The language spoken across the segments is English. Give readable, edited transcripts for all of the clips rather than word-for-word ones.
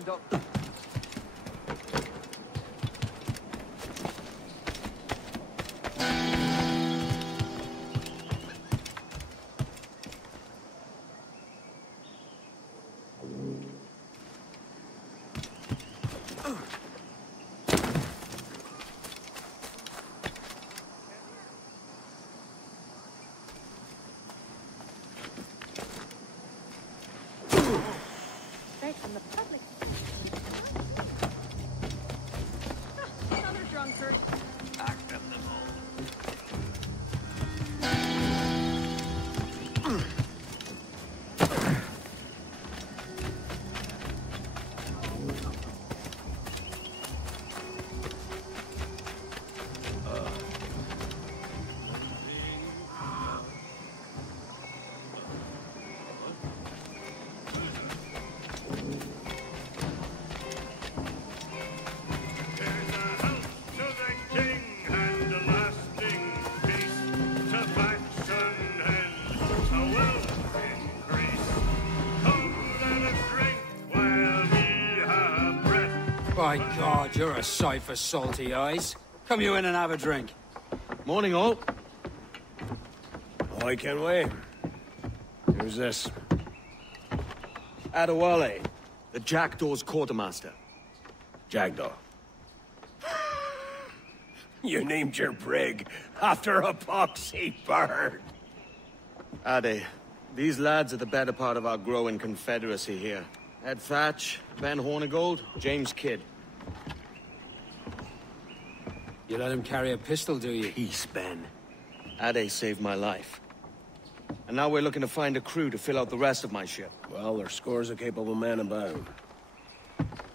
end up. From the public. Another drunkard. Act them all. By God, you're a sight for salty eyes. Come you in and have a drink. Morning, all. I can wait. Who's this? Adewale, the Jackdaw's quartermaster. Jackdaw. You named your brig after a poxy bird. Ade, these lads are the better part of our growing confederacy here. Ed Thatch, Ben Hornigold, James Kidd. You let him carry a pistol, do you? Peace, Ben. Ade saved my life. And now we're looking to find a crew to fill out the rest of my ship. Well, there's scores of capable men about.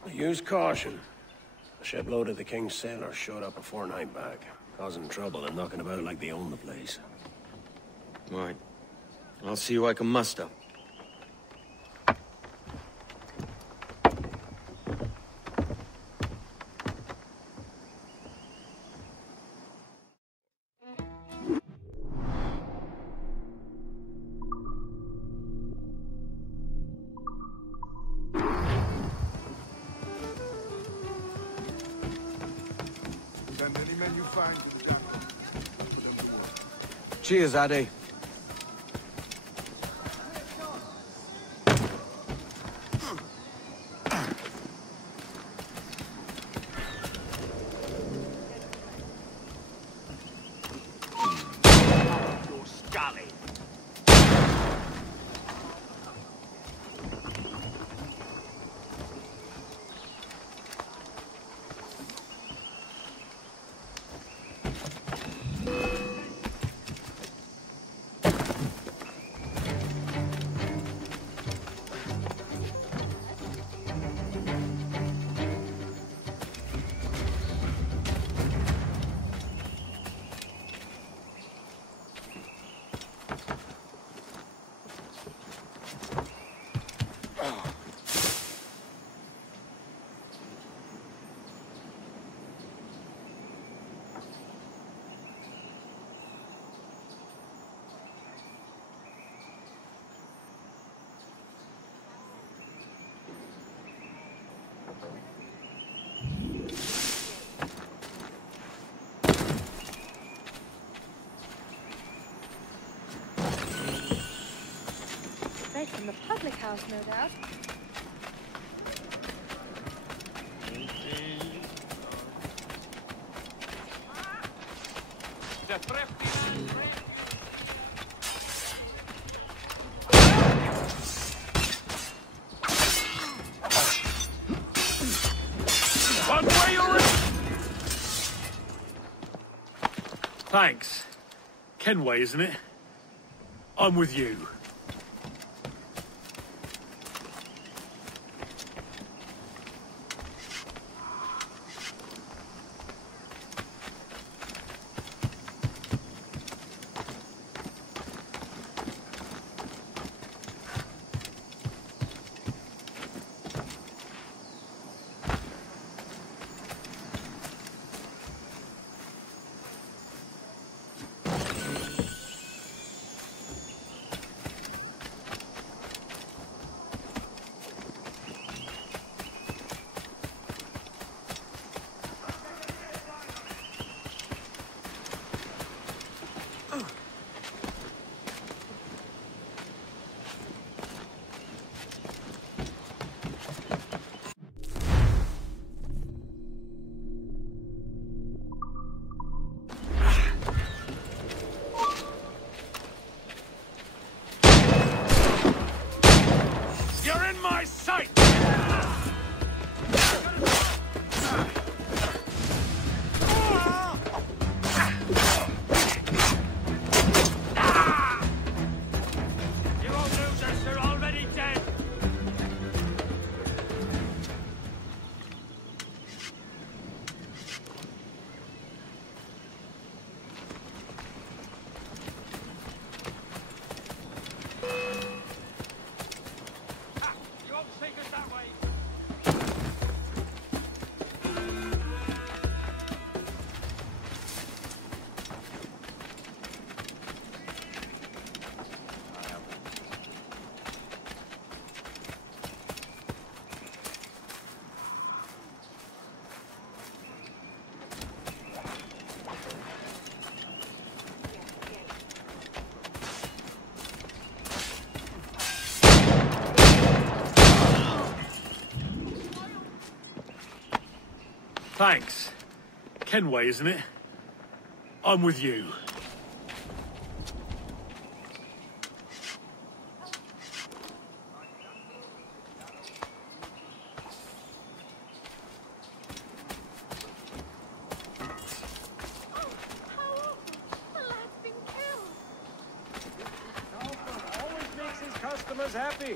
Use caution. A shipload of the King's sailors showed up a fortnight back, causing trouble and knocking about like they own the place. Right. I'll see who I can muster. Cheers, Ade. Right from the public house, no doubt. Thanks. Kenway, isn't it? I'm with you. Thanks. Kenway, isn't it? I'm with you. Customers happy.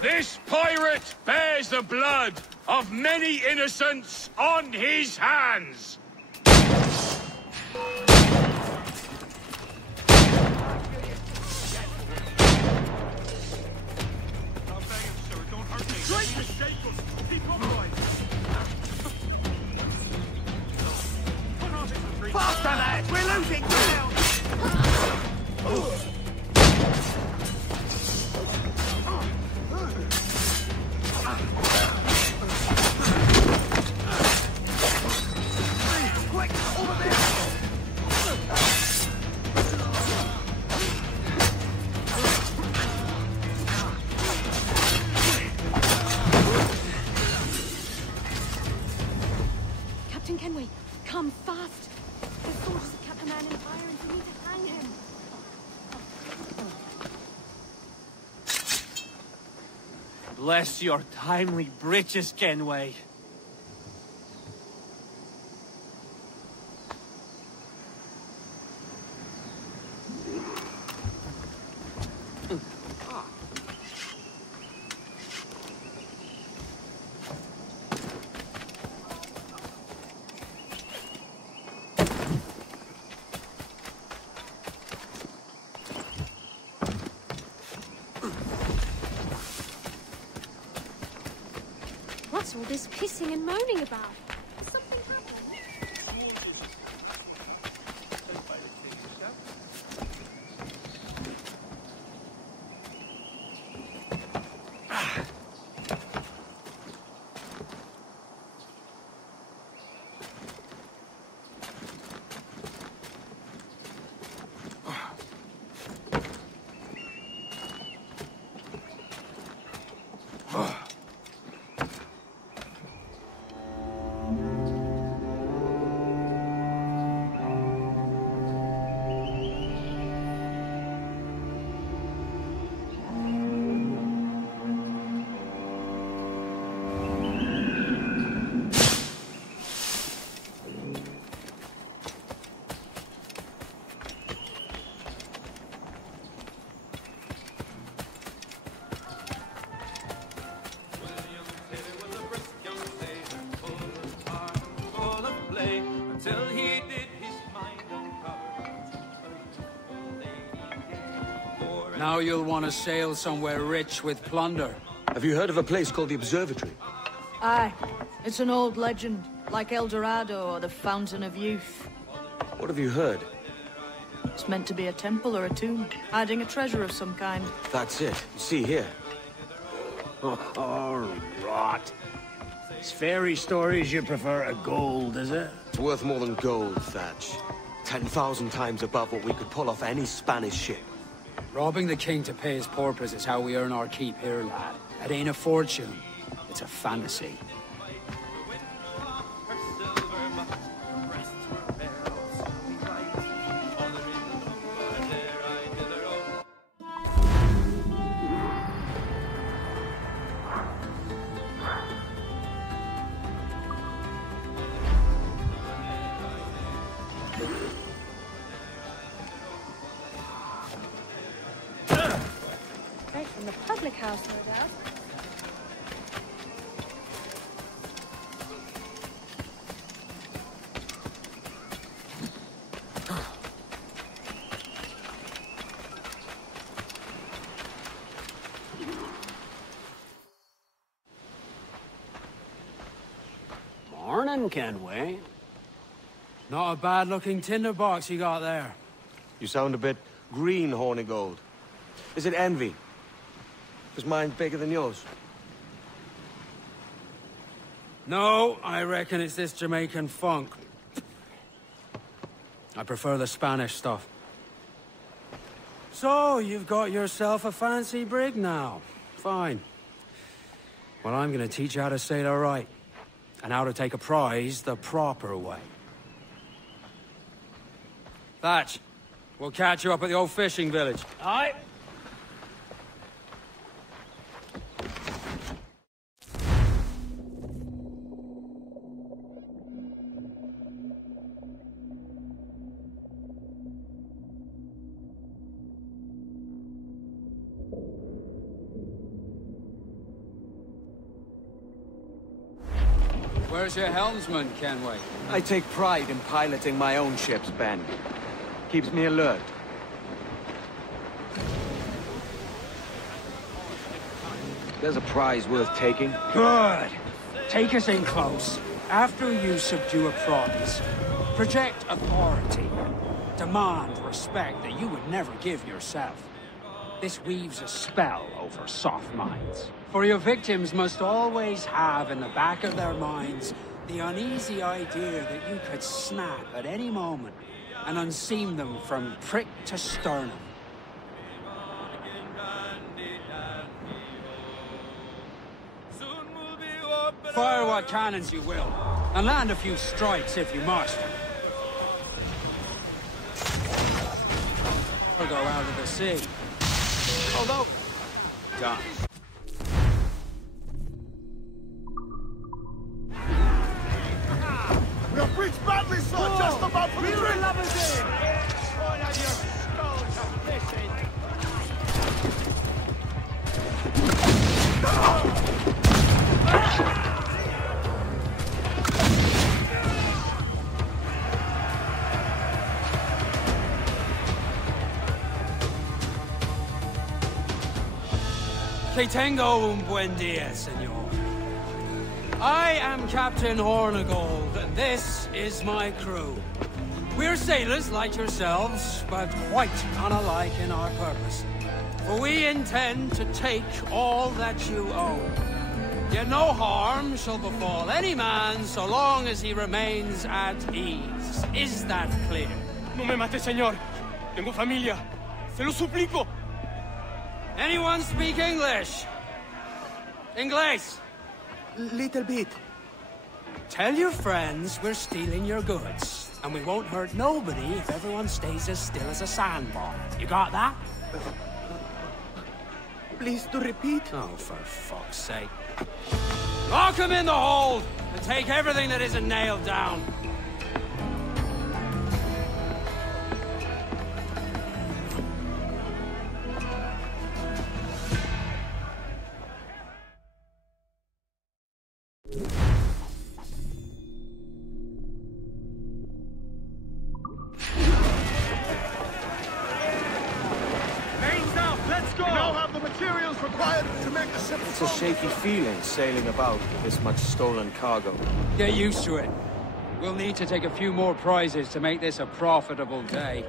This pirate bears the blood of many innocents on his hands! Faster, lads! We're losing ground! Quick, over there! Captain Kenway, come fast. The soldiers have kept the man in irons. We need to hang him. Bless your timely breeches, Kenway. What's all this pissing and moaning about? Has something happened? Now you'll want to sail somewhere rich with plunder. Have you heard of a place called the Observatory? Aye. It's an old legend, like El Dorado or the Fountain of Youth. What have you heard? It's meant to be a temple or a tomb, hiding a treasure of some kind. That's it. See here. Oh, rot. It's fairy stories you prefer to gold, is it? It's worth more than gold, Thatch. 10,000 times above what we could pull off any Spanish ship. Robbing the king to pay his porpoise is how we earn our keep here, lad. It ain't a fortune. It's a fantasy. house, no doubt. Morning, Kenway. Not a bad-looking tinderbox you got there. You sound a bit green, Hornigold. Is it envy? Is mine bigger than yours? No, I reckon it's this Jamaican funk. I prefer the Spanish stuff. So, you've got yourself a fancy brig now. Fine. Well, I'm gonna teach you how to sail her right. And how to take a prize the proper way. Thatch, we'll catch you up at the old fishing village. Aye. Where's your helmsman, Kenway? I take pride in piloting my own ships, Ben. Keeps me alert. There's a prize worth taking. Good. Take us in close. After you subdue a prize, project authority. Demand respect that you would never give yourself. This weaves a spell over soft minds. For your victims must always have in the back of their minds the uneasy idea that you could snap at any moment and unseam them from prick to sternum. Fire what cannons you will, and land a few strikes if you must. Or go out of the sea. Although, done. The bridge badly saw just about for the drink! Point out your skulls of fishing! Que tengo un buen día, señor. I am Captain Hornigold, and this is my crew. We're sailors like yourselves, but quite unalike in our purpose. For we intend to take all that you own. Yet no harm shall befall any man so long as he remains at ease. Is that clear? No me mate, señor. Tengo familia. Se lo suplico. Anyone speak English? Inglés? Little bit. Tell your friends we're stealing your goods, and we won't hurt nobody if everyone stays as still as a sandbar. You got that? Please to repeat. Oh, for fuck's sake. Lock him in the hold, and take everything that isn't nailed down. It's a shaky feeling sailing about with this much stolen cargo. Get used to it. We'll need to take a few more prizes to make this a profitable day.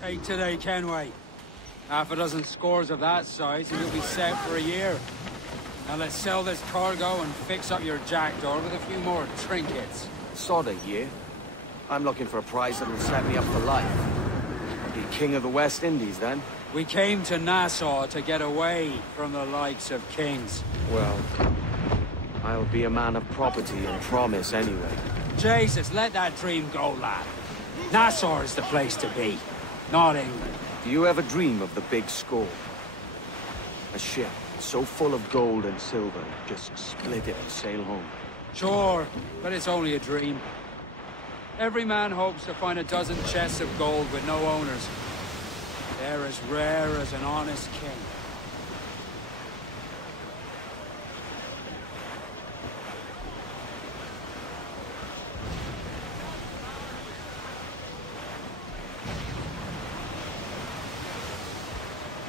Take today, Kenway. Half a dozen scores of that size, and you'll be set for a year. Now let's sell this cargo and fix up your jackdaw with a few more trinkets. Sod a year. I'm looking for a prize that'll set me up for life. I'll be king of the West Indies, then. We came to Nassau to get away from the likes of kings. Well, I'll be a man of property and promise anyway. Jesus, let that dream go, lad. Nassau is the place to be, not England. Do you ever dream of the big score? A ship so full of gold and silver, just split it and sail home. Sure, but it's only a dream. Every man hopes to find a dozen chests of gold with no owners. They're as rare as an honest king.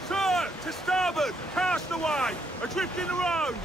Sir, to starboard! Cast away! Adrift in the road!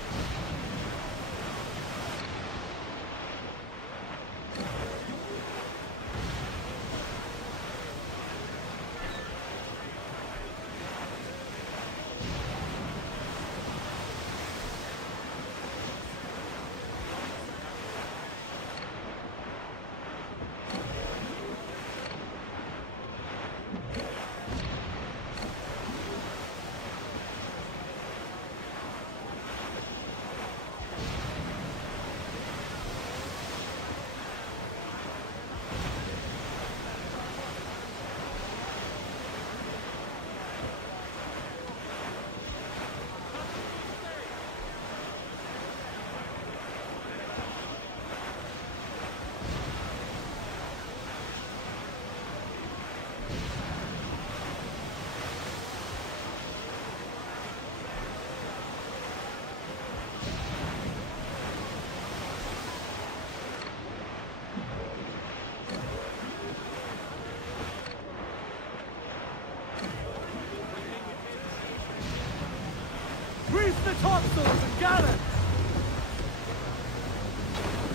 Reef the topsails and gallants!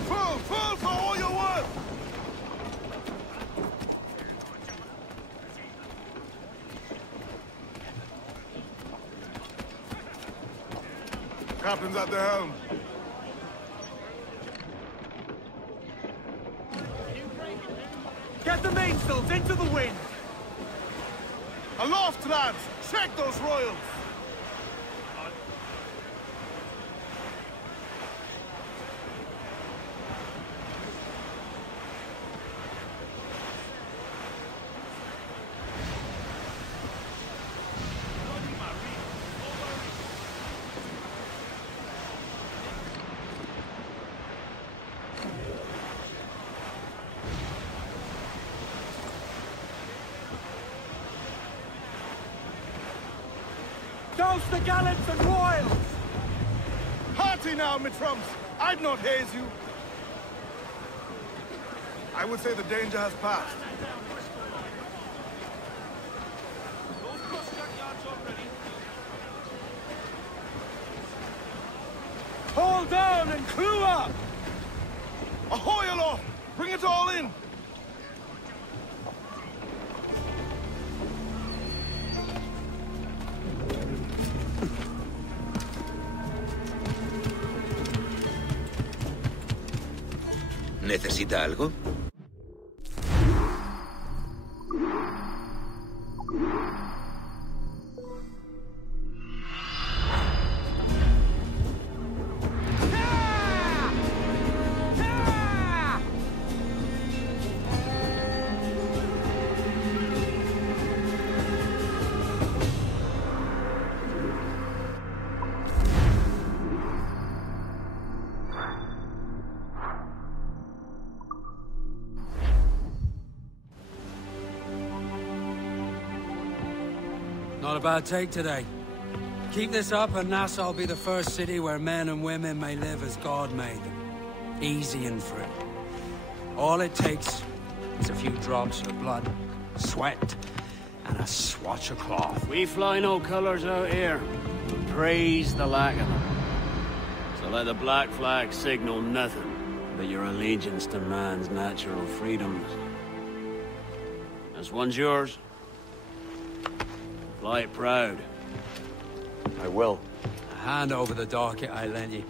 Full for all you're worth! Captain's at the helm. Get the mainsails into the wind! Aloft, lads! Check those royals! Douse the gallants and royals! Hearty now, mitrums! I'd not haze you. I would say the danger has passed. Hold down and clew up! Ahoy aloft! Bring it all in! ¿Necesita algo? Not a bad take today. Keep this up and Nassau will be the first city where men and women may live as God made them. Easy and free. All it takes is a few drops of blood, sweat, and a swatch of cloth. We fly no colors out here. Praise the lack of them. So let the black flag signal nothing but your allegiance to man's natural freedoms. This one's yours. Fly it proud. I will. Hand over the docket I lent you.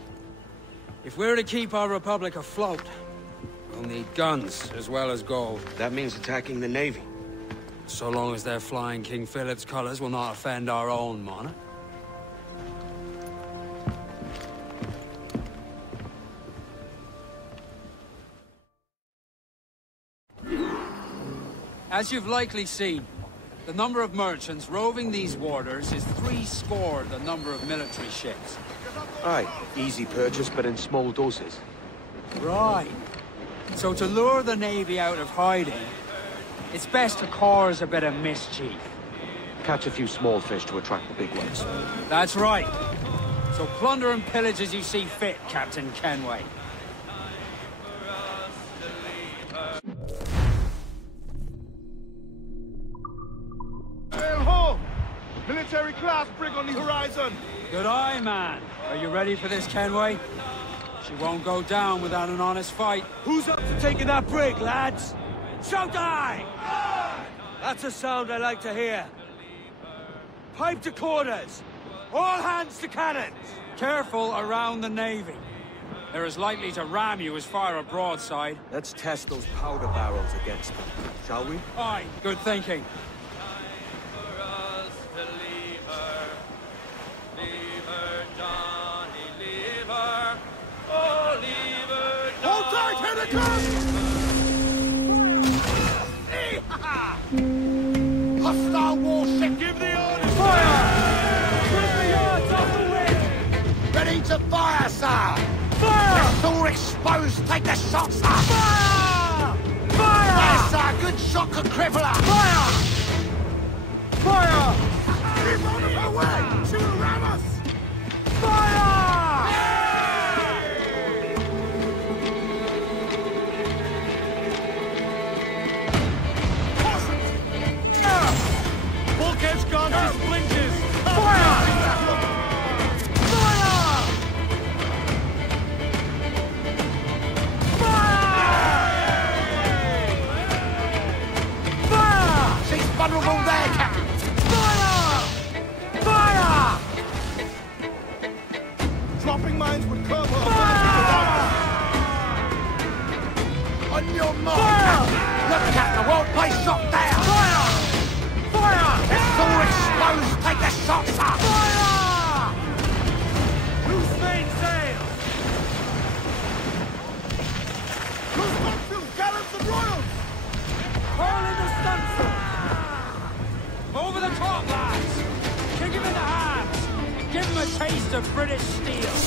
If we're to keep our republic afloat, we'll need guns as well as gold. That means attacking the Navy. So long as they're flying King Philip's colors will not offend our own monarch. As you've likely seen, the number of merchants roving these waters is 70 the number of military ships. Aye, easy purchase, but in small doses. Right. So to lure the Navy out of hiding, it's best to cause a bit of mischief. Catch a few small fish to attract the big ones. That's right. So plunder and pillage as you see fit, Captain Kenway. Sail ho! Military class brig on the horizon! Good eye, man. Are you ready for this, Kenway? She won't go down without an honest fight. Who's up to taking that brig, lads? Shout aye! That's a sound I like to hear. Pipe to quarters! All hands to cannons! Careful around the Navy. They're as likely to ram you as fire a broadside. Let's test those powder barrels against them, shall we? Aye, good thinking. Hold tight, here they come! Hostile warship! Give the orders! Fire! Bring the yards off the wind! Ready to fire, sir! Fire! Vessel exposed, take the shot, sir! Fire! Fire! Yes, sir, good shot, crippler! Fire! Fire! Keep out of her way! She will ram us! Fire! Bulkhead's gone to splinters! Fire! Fire! Fire! Fire! She's vulnerable there, Captain! Fire! Fire! Dropping mines would curb her. Fire! On your mark! Fire! Look, Captain, well-placed shot there! Fire! Fire! Vessel exposed, take the shot, sir! Fire! Loose mainsail! Who's got gallants and royals? Hurl in the stunsail! Over the top, lads! Kick him in the hands! Give him a taste of British steel!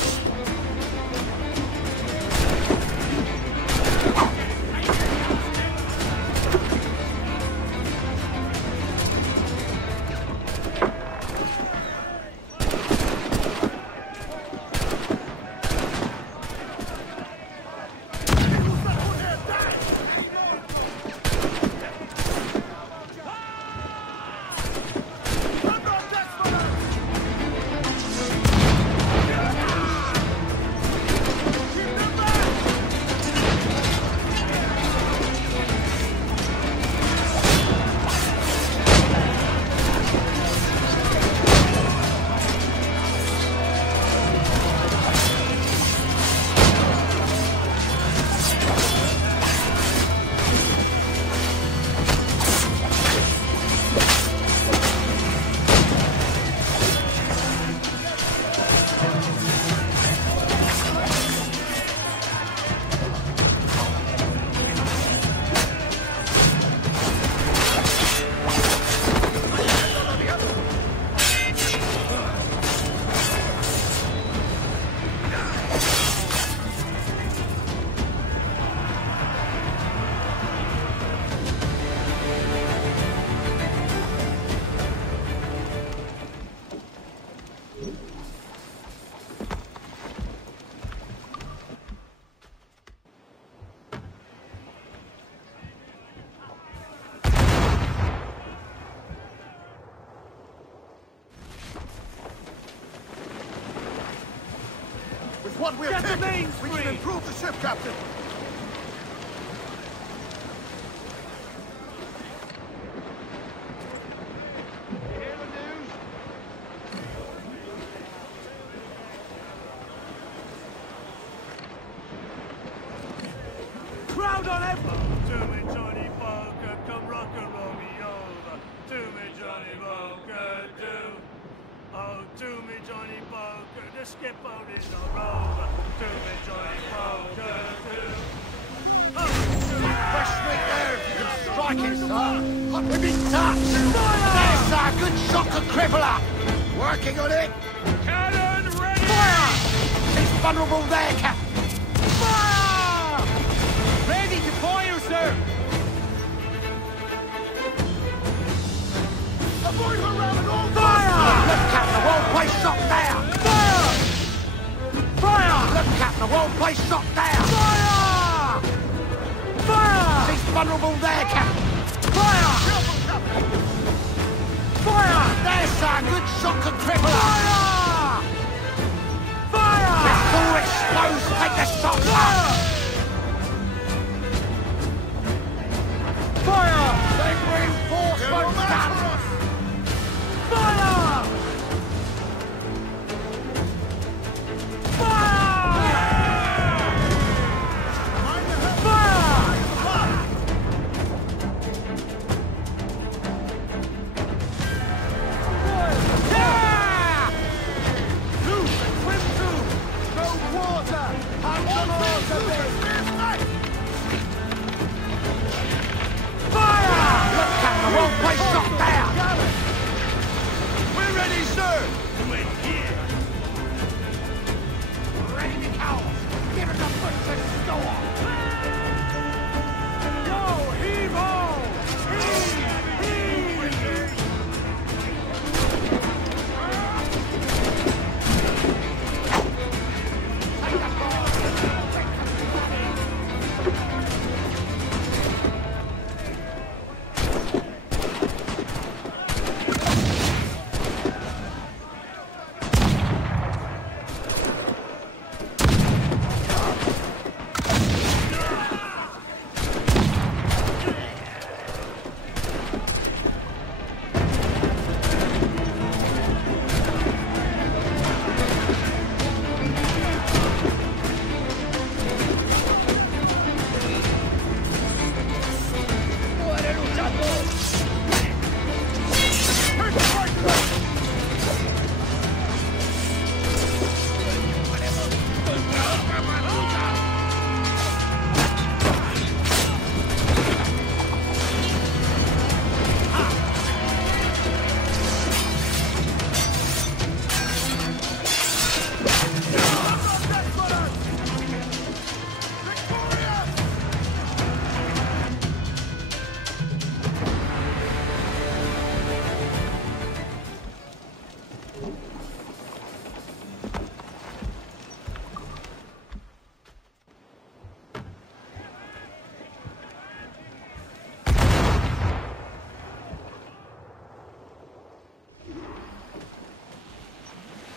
what we're Get the taking. mains We free. can improve the ship, Captain. Hear the news? Crowd on everyone! To me, Johnny Poker, come rock and roll me over. To me, Johnny Poker, do. Oh, to me, Johnny Poker, the skip out is a rover. To me, Johnny Poker, do. Oh, to me, Fresh straight there, if you can strike it, sir. Hot with me touch. There's a good shot to cripple her. Working on it. Cannon ready! Fire! He's vulnerable there, Captain. Fire! Ready to fire, sir! Avoid her round and all. Fire! Look, Captain, a well-placed shot there. Fire! Fire! Look, Captain, a well-placed shot there. Fire! Fire! She's vulnerable there, Captain. Fire! Careful, Captain. Fire! There's a good shot to cripple her. Fire! We're full exposed. Take the shot. Fire! Take reinforcements down. Fire!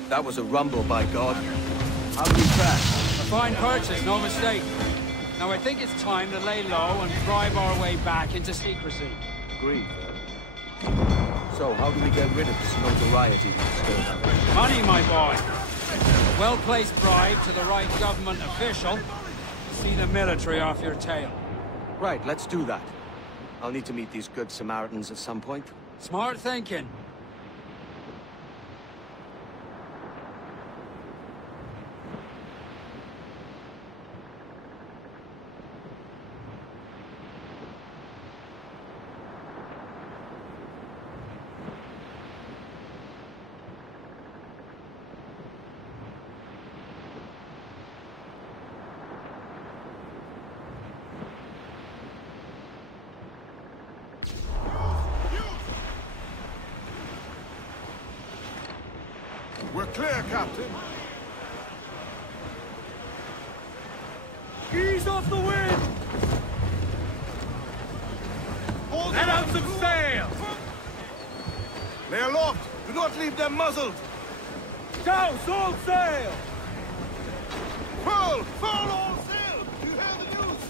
That was a rumble, by God. How do we crash? A fine purchase, no mistake. Now I think it's time to lay low and drive our way back into secrecy. Agreed. So, how do we get rid of this notoriety we've stolen? Money, my boy. A well-placed bribe to the right government official. See the military off your tail. Right, let's do that. I'll need to meet these good Samaritans at some point. Smart thinking. We're clear, Captain. Ease off the wind! Let out some sail! Lay aloft. Do not leave them muzzled. Douse all sail! Full! Full all sail! You hear the news?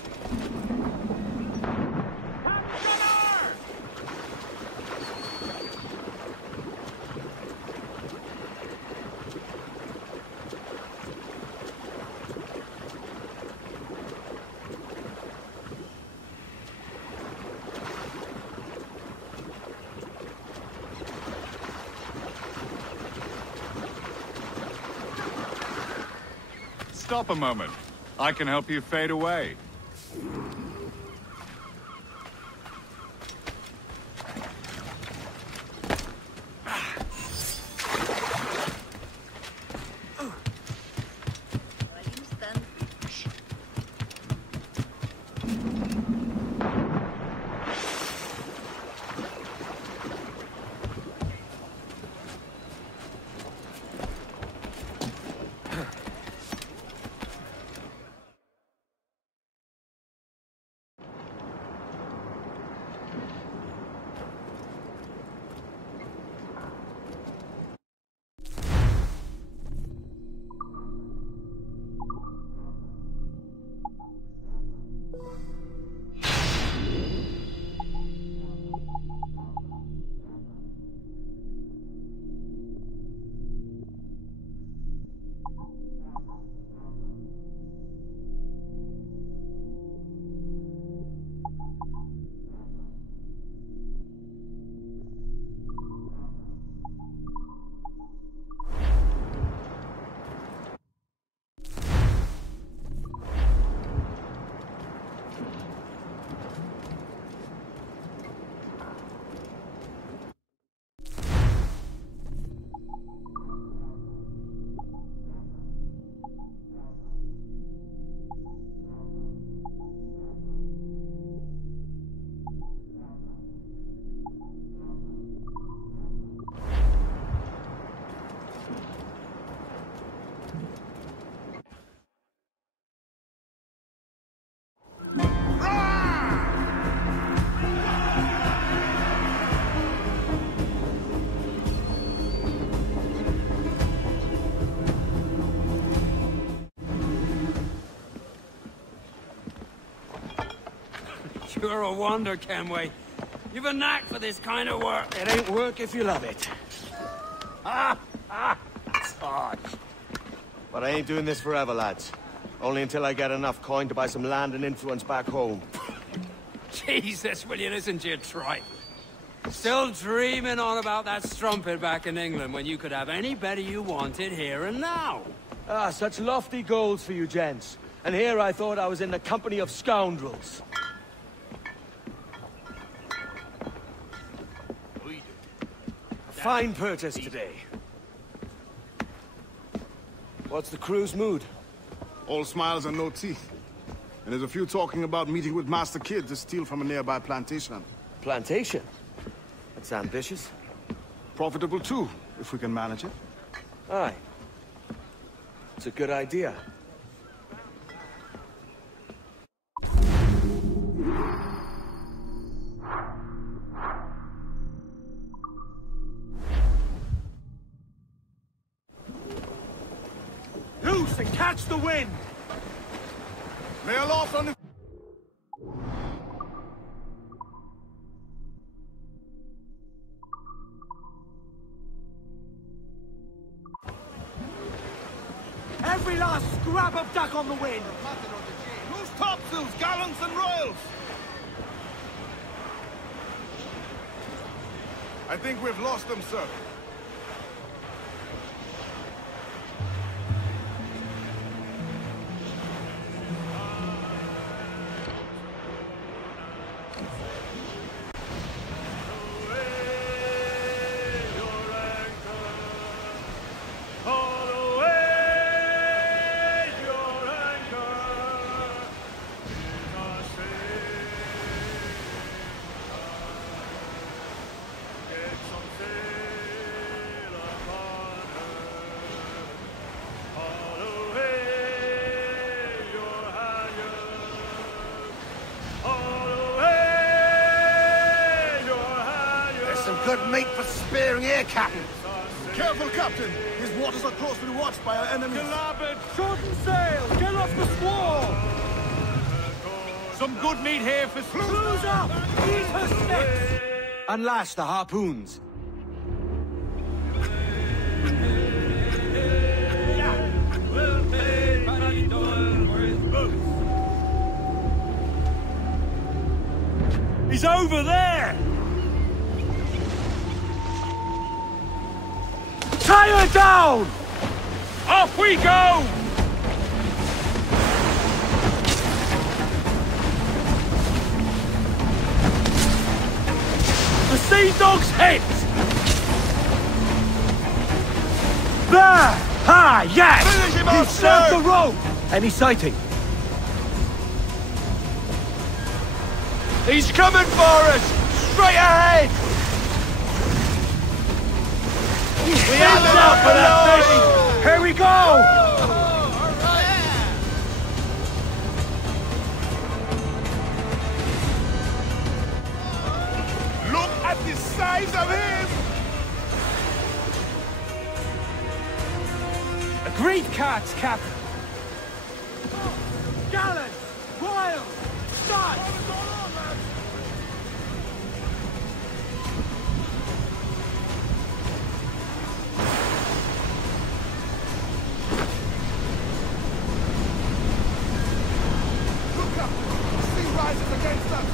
Stop a moment. I can help you fade away. You're a wonder, Kenway. You've a knack for this kind of work. It ain't work if you love it. Sarge. But I ain't doing this forever, lads. Only until I get enough coin to buy some land and influence back home. Jesus, will you listen to your tripe? Still dreaming on about that strumpet back in England when you could have any better you wanted here and now. Ah, such lofty goals for you gents. And here I thought I was in the company of scoundrels. A fine purchase today. What's the crew's mood? All smiles and no teeth. And there's a few talking about meeting with Master Kidd to steal from a nearby plantation. Plantation? That's ambitious. Profitable too, if we can manage it. Aye. It's a good idea. Loose and catch the wind! Lay aloft on the... Every last scrap of duck on the wind! Loose topsails, gallants and royals! I think we've lost them, sir. Good meat for spearing here, Captain. Careful, Captain! His waters are closely watched by our enemies. Gelabert, shorten sail! Get off the squall! Some good meat here for... Cruise up! Eat her sticks! Unlash the harpoons. He's over there! Tie her down! Off we go! The sea dog's hit! There! Ha! Yes! Finish him He off, served sir! the rope! Any sighting? He's coming for us! Straight ahead! We have enough for that fish! Here we go! Look at the size of him! Agreed, cats, Captain! Gallant! Wild! Start! Look up! The sea rises against us!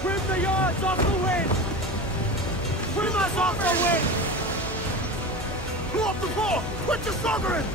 Trim the yards off the wind! Trim us off the wind! Pull up the fore! Quit your soldering!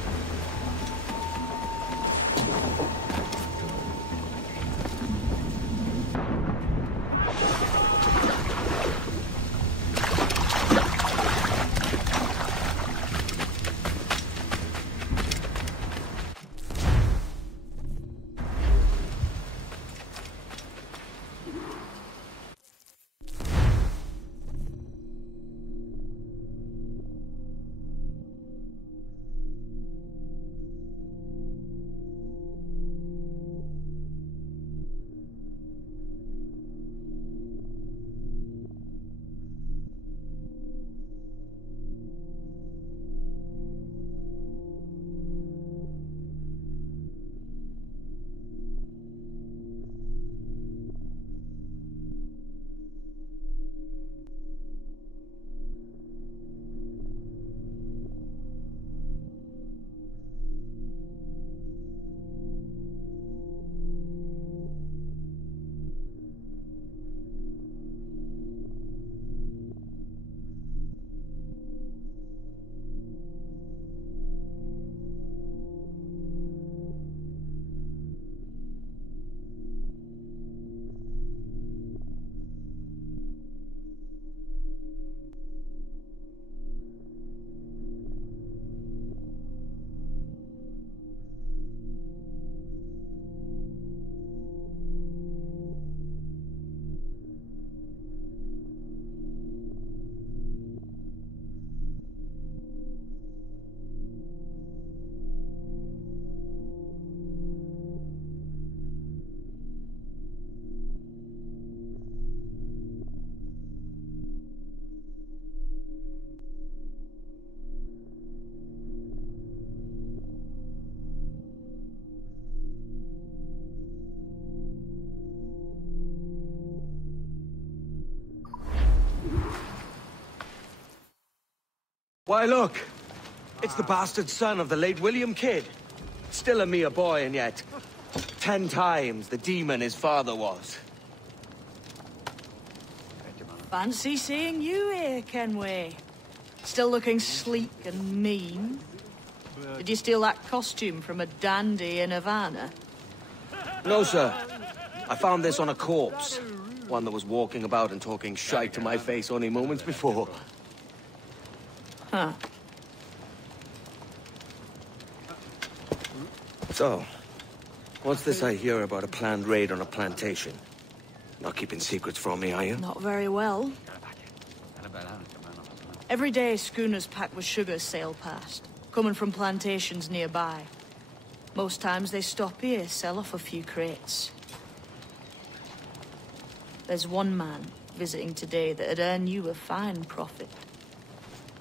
Why, look! It's the bastard son of the late William Kidd. Still a mere boy, and yet 10 times the demon his father was. Fancy seeing you here, Kenway. Still looking sleek and mean. Did you steal that costume from a dandy in Havana? No, sir. I found this on a corpse. One that was walking about and talking shite to my face only moments before. Huh. So, what's this I hear about a planned raid on a plantation? Not keeping secrets from me, are you? Not very well. Every day, schooners packed with sugar sail past, coming from plantations nearby. Most times they stop here, sell off a few crates. There's one man visiting today that'd earn you a fine profit.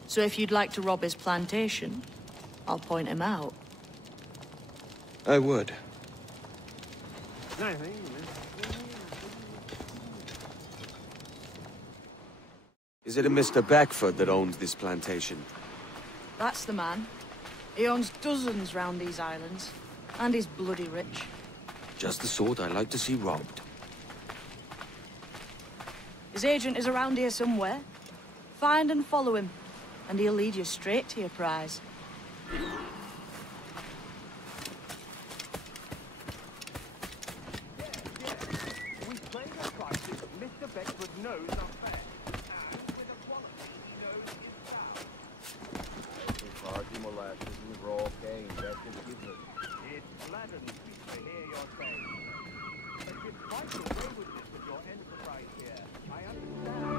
So if you'd like to rob his plantation, I'll point him out. I would. Is it a Mr. Beckford that owns this plantation? That's the man. He owns dozens round these islands, and he's bloody rich. Just the sort I like to see robbed. His agent is around here somewhere. Find and follow him, and he'll lead you straight to your prize. Mr. Beckford knows our fare. And with a wallet, he knows his style. Party molasses and raw cane, that's his business. It gladdens me to hear your saying. But despite the waywardness of your enterprise here, I understand.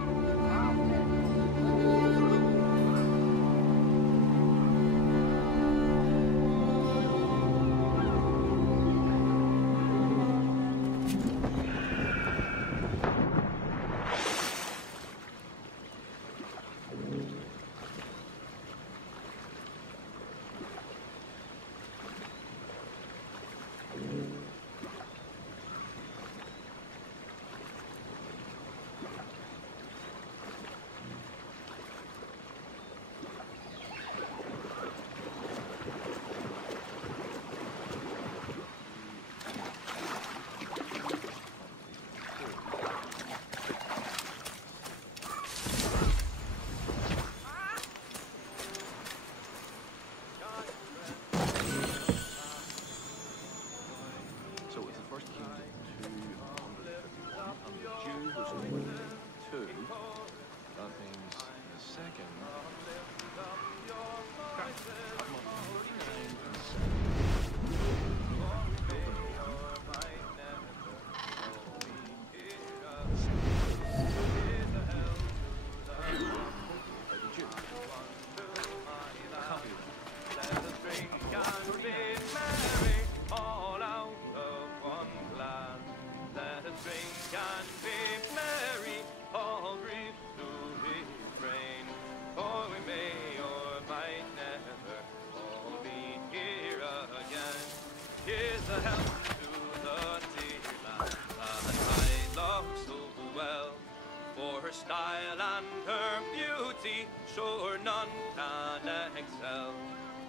Style and her beauty, sure none can excel.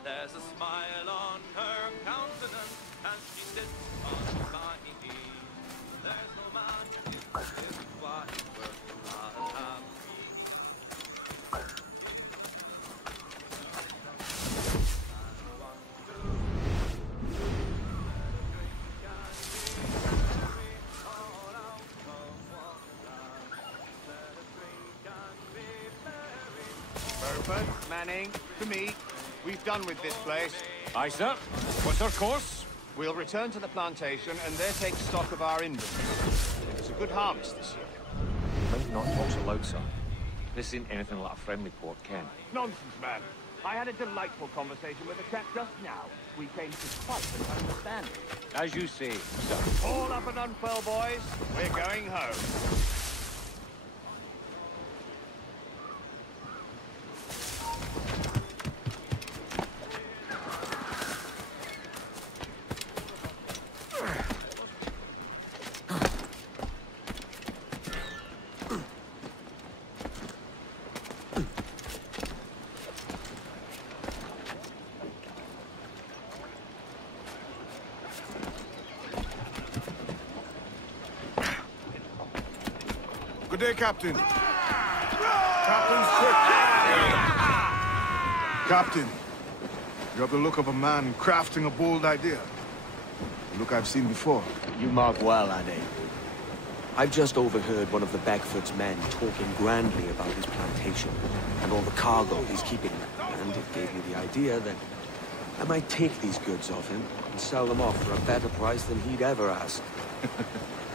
There's a smile on her countenance, and she sits on my knee. There's no man in this wide world I'll have Burford, Manning, to me. We've done with this place. Aye, sir. What's our course? We'll return to the plantation and there take stock of our inventory. It's a good harvest this year. Think not talk so loud, sir. This ain't anything like a friendly port, Ken. Nonsense, man. I had a delightful conversation with a chap just now. We came to quite an understanding. As you say, sir. All up and unfurl, boys. We're going home. Good day, Captain. Captain, you have the look of a man crafting a bold idea. A look I've seen before. You mark well, Ade. I've just overheard one of the Beckford's men talking grandly about his plantation and all the cargo he's keeping, and it gave me the idea that I might take these goods off him and sell them off for a better price than he'd ever ask.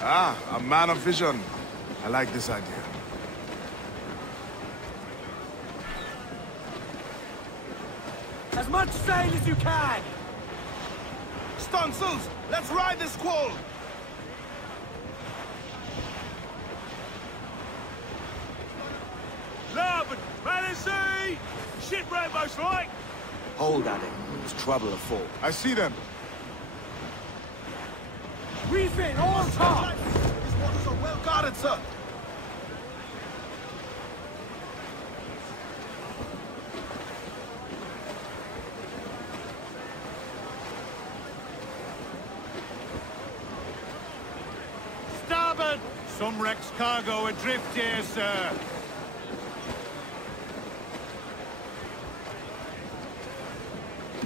Ah, a man of vision. I like this idea. As much sail as you can! Stunsels, let's ride this squall! Larboard, Palisade! Shipwreck most like! Hold at it. There's trouble afoot. I see them. Reef in, all top! These waters are well guarded, sir. Starboard! Some wreck's cargo adrift here, sir.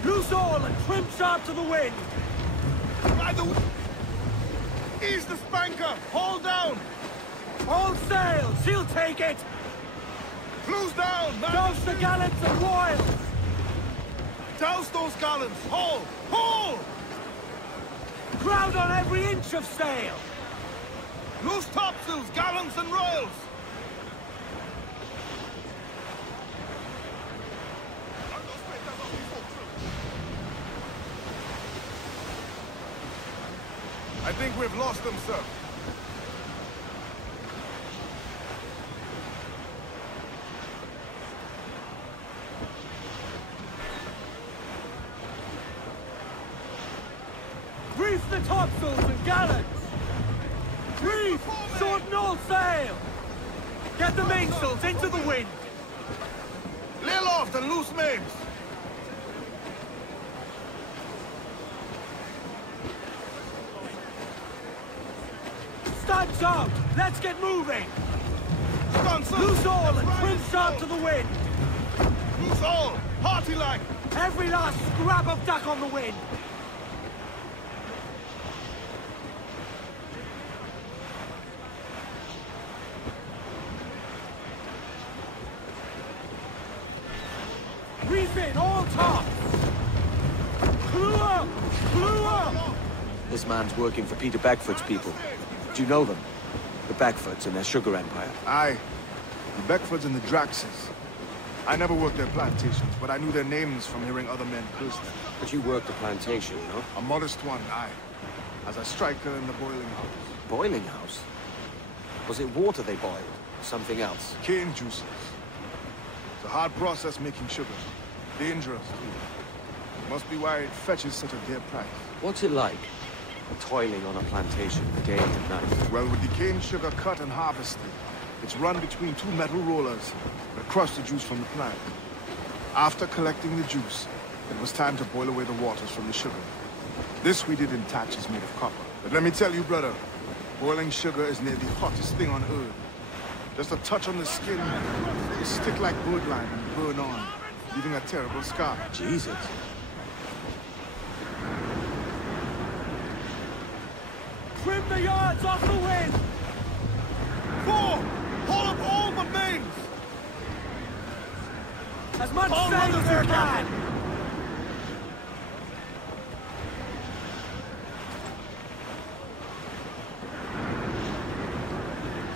Loose all and trim sharp to the wind! Ride the... Ease the spanker! Haul down! All sail! She'll take it! Close down! Douse the gallants and royals! Douse those gallants! Haul! Haul! Crowd on every inch of sail! Loose topsails, gallants and royals! I think we've lost them, sir. Reef the topsails and gallants! Reef! Shorten all sail! Get the mainsails into the wind! Lay aloft and loose mains! Stunts out! Let's get moving! Stunts loose all and trim sharp to the wind! Loose all! Party like! Every last scrap of duck on the wind! Reef in, all top! Clew up! Clew up! This man's working for Peter Beckford's people. Do you know them? The Beckfords and their sugar empire? Aye. The Beckfords and the Draxes. I never worked their plantations, but I knew their names from hearing other men personally. But you worked a plantation, no? A modest one, aye. As a striker in the boiling house. Boiling house? Was it water they boiled? Something else? Cane juices. It's a hard process making sugar. Dangerous, too. Must be why it fetches such a dear price. What's it like? Toiling on a plantation day and night? Well, with the cane sugar cut and harvested, it's run between two metal rollers that crush the juice from the plant. After collecting the juice, it was time to boil away the waters from the sugar. This we did in thatches made of copper. But let me tell you, brother, boiling sugar is near the hottest thing on earth. Just a touch on the skin, it stick like birdlime and burn on, leaving a terrible scar. Jesus. Trim the yards off the wind! 4! Haul up all the mains! As much sail as you can!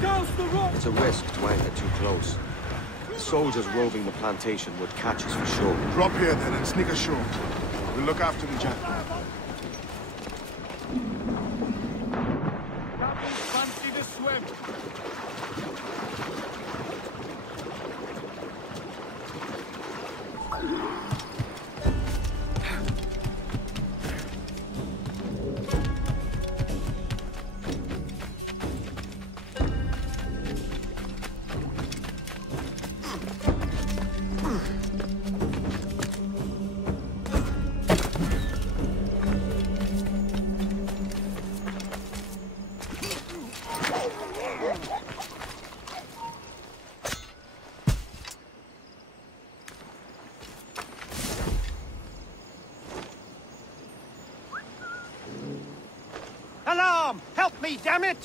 Douse the rope! It's a risk to anchor too close. The soldiers roving the plantation would catch us for sure. Drop here then and sneak ashore. We'll look after the jack. Fancy the swim! Help me, damn it!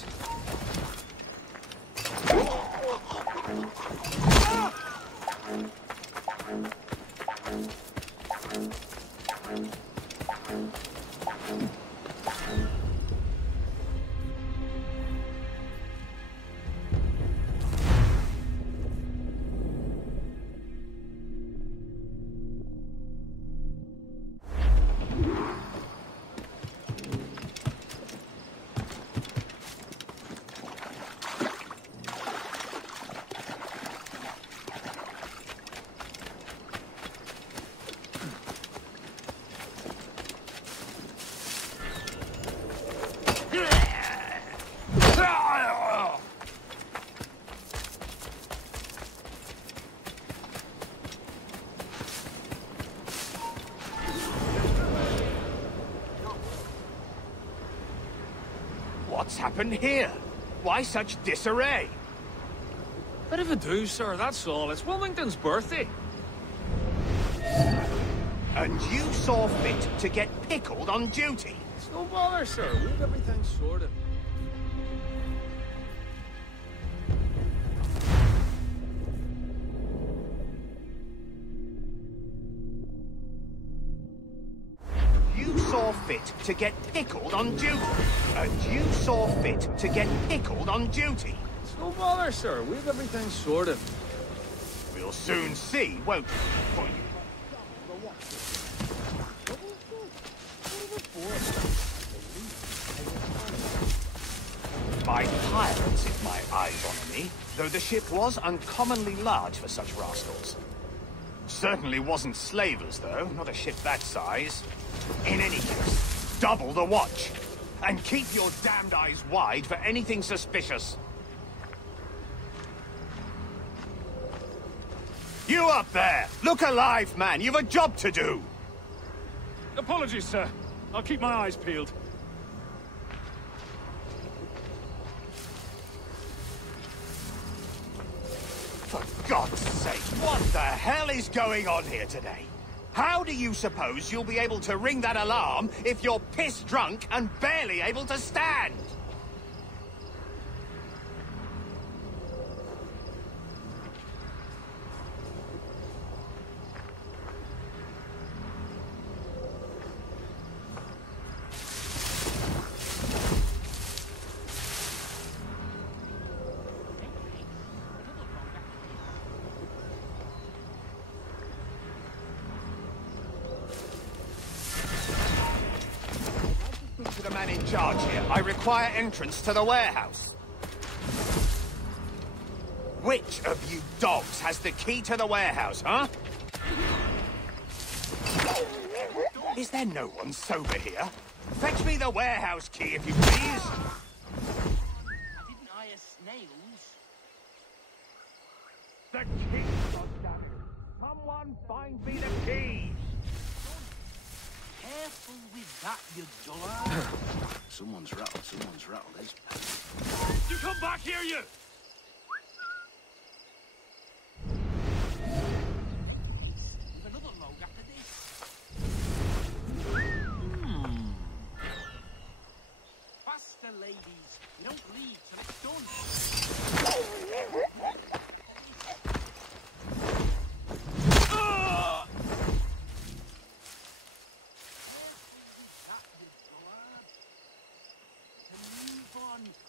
What's happened here? Why such disarray? Bit of a do, sir, that's all. It's Wilmington's birthday. And you saw fit to get pickled on duty? It's no bother, sir. We've everything sorted. You saw fit to get pickled on duty? And you saw fit to get pickled on duty? It's no bother, sir. We've everything sorted. We'll soon see, won't we? By pirates, if my eyes honour me, though the ship was uncommonly large for such rascals. Certainly wasn't slavers, though, not a ship that size. In any case, double the watch. And keep your damned eyes wide for anything suspicious. You up there! Look alive, man! You've a job to do! Apologies, sir. I'll keep my eyes peeled. For God's sake, what the hell is going on here today? How do you suppose you'll be able to ring that alarm if you're pissed drunk and barely able to stand? To the man in charge here, I require entrance to the warehouse. Which of you dogs has the key to the warehouse, huh? Is there no one sober here? Fetch me the warehouse key, if you please. I didn't hire snails. The keys, goddammit! Someone find me the keys! Careful with that, you dullard. Someone's rattled his. You come back here, you! With another load after this. Faster, ladies. You don't leave till it's done.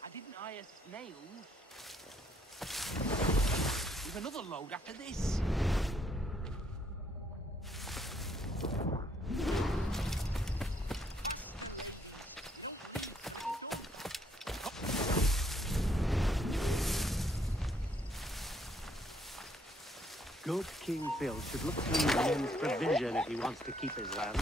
I didn't hire snails. With another load after this. Good King Phil should look through the men's provision if he wants to keep his land.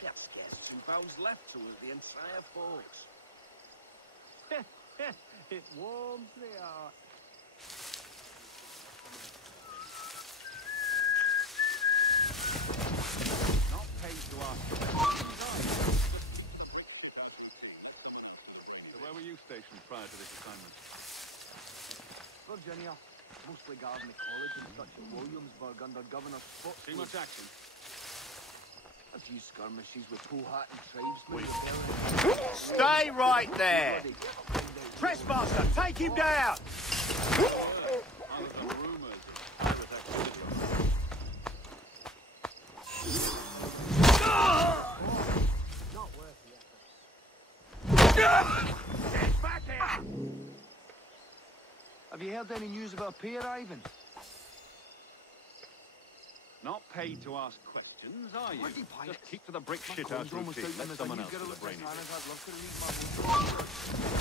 That's scarce 2 pounds left to us, the entire force. It warms the heart. Not paid to ask. So where were you stationed prior to this assignment? Virginia, mostly guarding the college and such at Williamsburg under Governor Foot. See much action? A few skirmishes with Powhatan tribesmen. Stay right there! Trespasser, take him down! Have you heard any news about P arriving? Not paid to ask questions, are you? Bloody pirate. Just keep to the brick My shit coin's house almost routine. out Let limit. someone You else get a do the look at brainy this man, bit. I'd love to leave my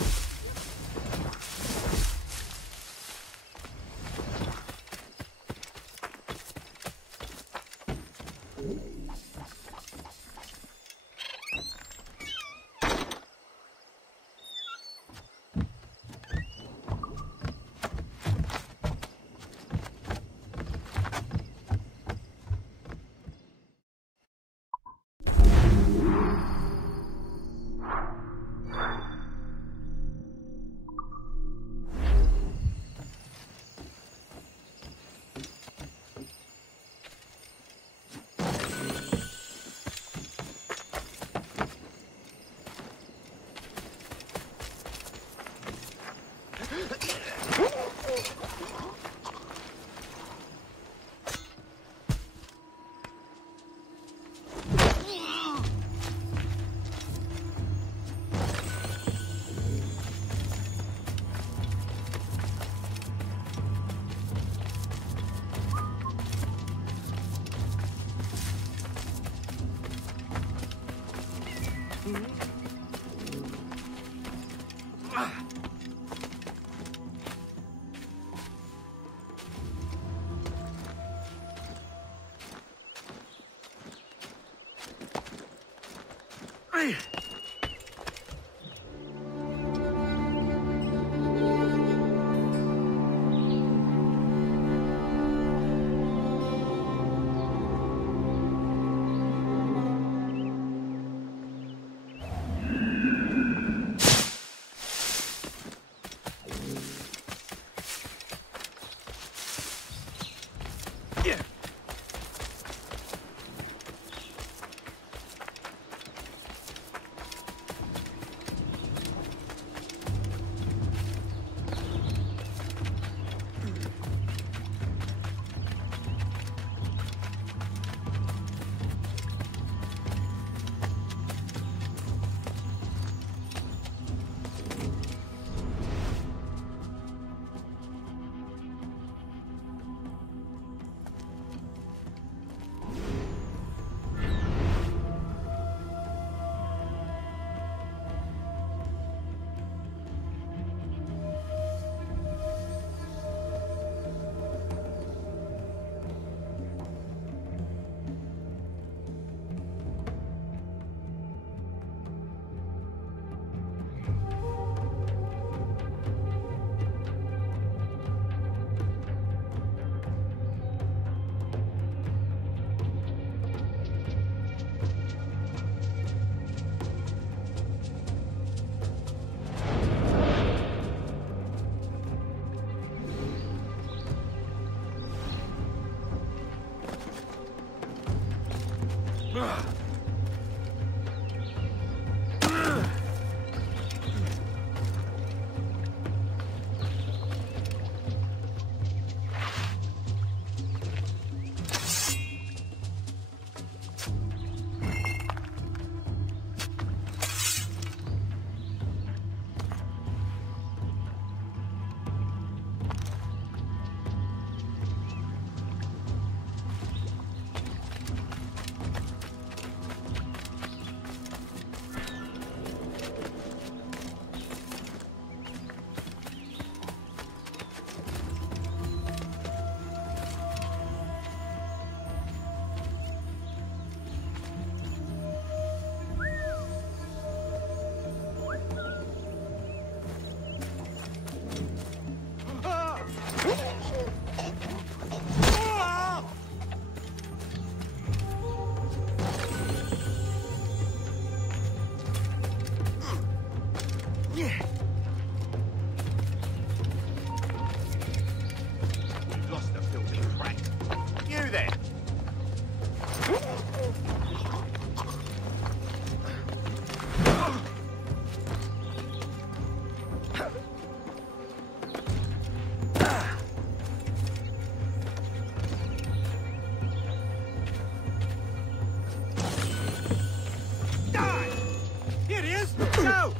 Here he is! Go!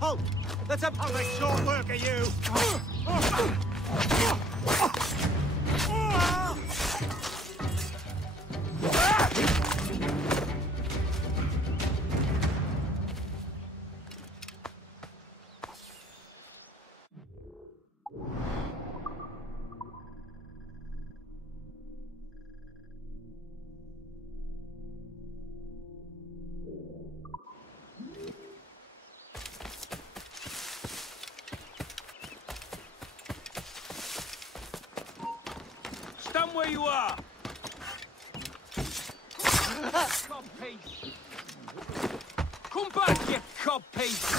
Halt! Let's have... I'll make short work of you! Stand where you are! Codpiece! Come back, you codpiece!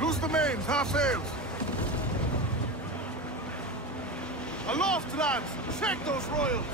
Loose the mains, half sails. Aloft, lads! Check those royals!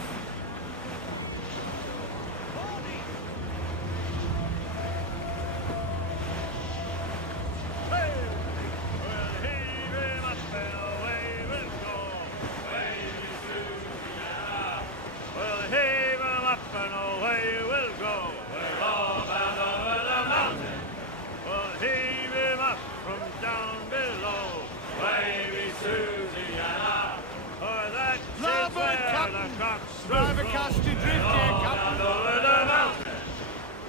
Driver cast you drift here, Captain. Over the mountain.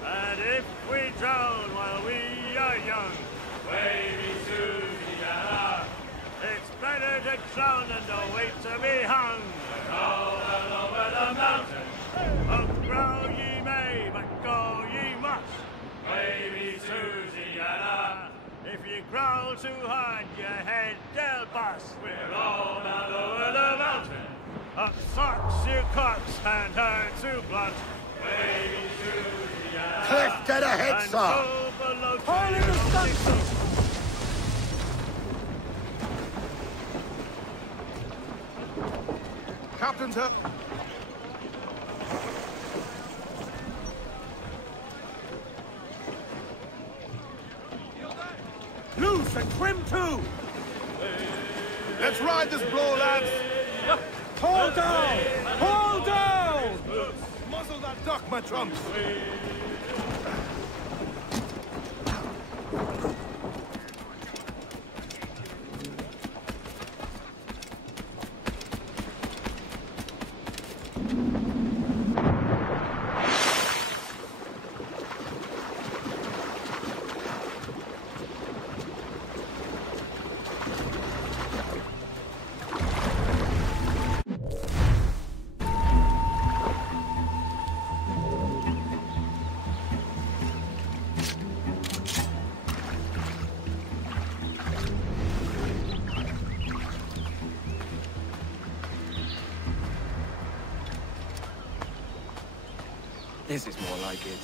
And if we drown while we are young, wavy Susanna, it's better to drown than to wait to be hung. Over the mountain. Up growl ye may, but go ye must. Wavy Susanna. If you growl too hard, your head they'll bust. We're all down over the mountain. Up socks you cocks and her too blunt. Wavy Susanna. Cliff dead ahead, sir. All in the sun. Captain's up. Loose and trim too! Let's ride this blow, lads! Hold down! Hold down! Muzzle that duck, my trumps! This is more like it.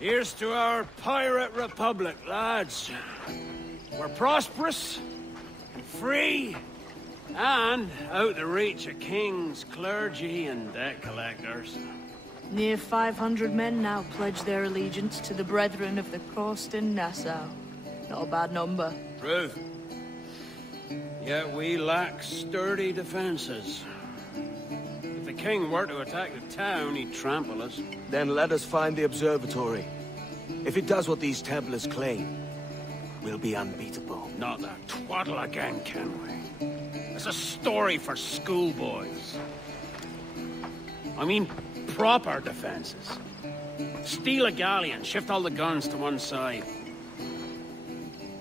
Here's to our pirate republic, lads. We're prosperous, free, and out the reach of kings, clergy, and debt collectors. Near 500 men now pledge their allegiance to the Brethren of the Coast in Nassau. Not a bad number. Truth. Yet we lack sturdy defenses. If the king were to attack the town, he'd trample us. Then let us find the observatory. If it does what these Templars claim, we'll be unbeatable. Not that twaddle again, can we? It's a story for schoolboys. I mean, proper defenses. Steal a galleon, shift all the guns to one side.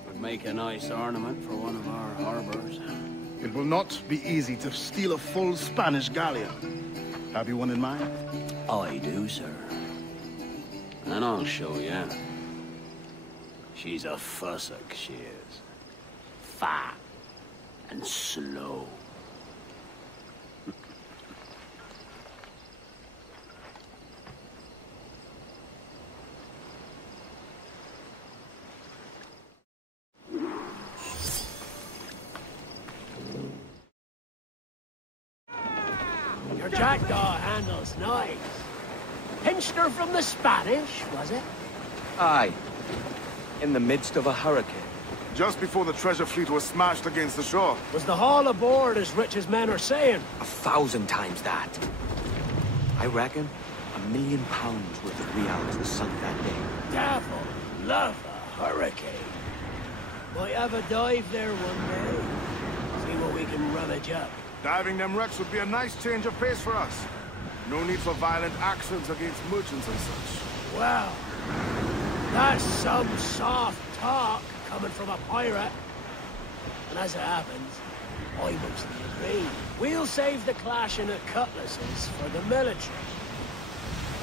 Would make a nice ornament for one of our harbors. It will not be easy to steal a full Spanish galleon. Have you one in mind? I do, sir. And I'll show you. She's a fussock, she is. Fat and slow. Your jackdaw handles nice. Pinched her from the Spanish, was it? Aye. In the midst of a hurricane. Just before the treasure fleet was smashed against the shore. Was the haul aboard as rich as men are saying? 1,000 times that. I reckon £1 million worth of reals was sunk that day. Devil love a hurricane. Might have a dive there one day. See what we can rummage up. Diving them wrecks would be a nice change of pace for us. No need for violent actions against merchants and such. Well, that's some soft talk coming from a pirate. And as it happens, I mostly agree. We'll save the clashing of cutlasses for the military.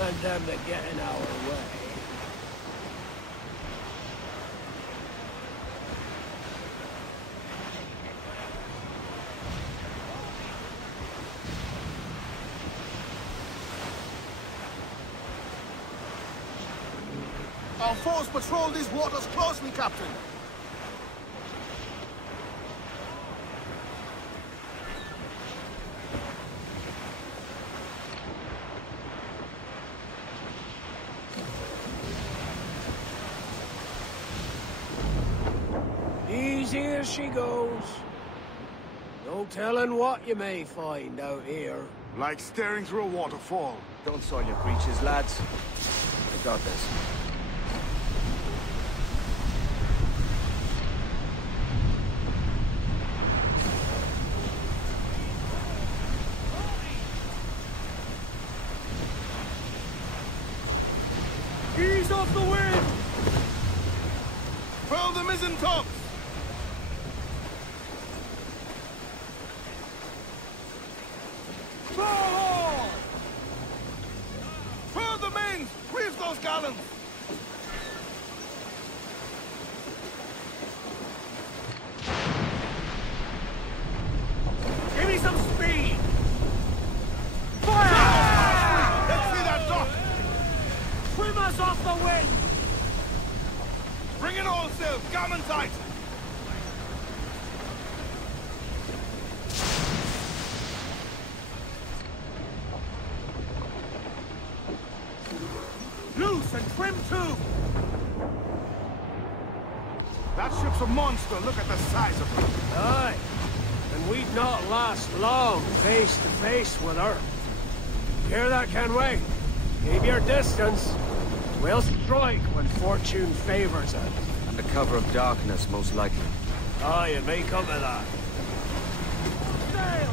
And them that get in our way. Our force patrol these waters closely, Captain. Easy as she goes. No telling what you may find out here. Like staring through a waterfall. Don't soil your breeches, lads. I got this. Ease off the wind! Furl the mizzen tops! Forward! Furl the mains! Reef those gallants! Give me some speed! Fire! Let's see that dock! Trim us off the wind! Bring it all sail, gammon tight! Loose and trim too! That ship's a monster, look at the size of her. Aye, and we'd not last long face to face with her. Hear that, Kenway? Keep your distance. We'll strike when fortune favors us. Under cover of darkness, most likely. Aye, it may come to that. Sail!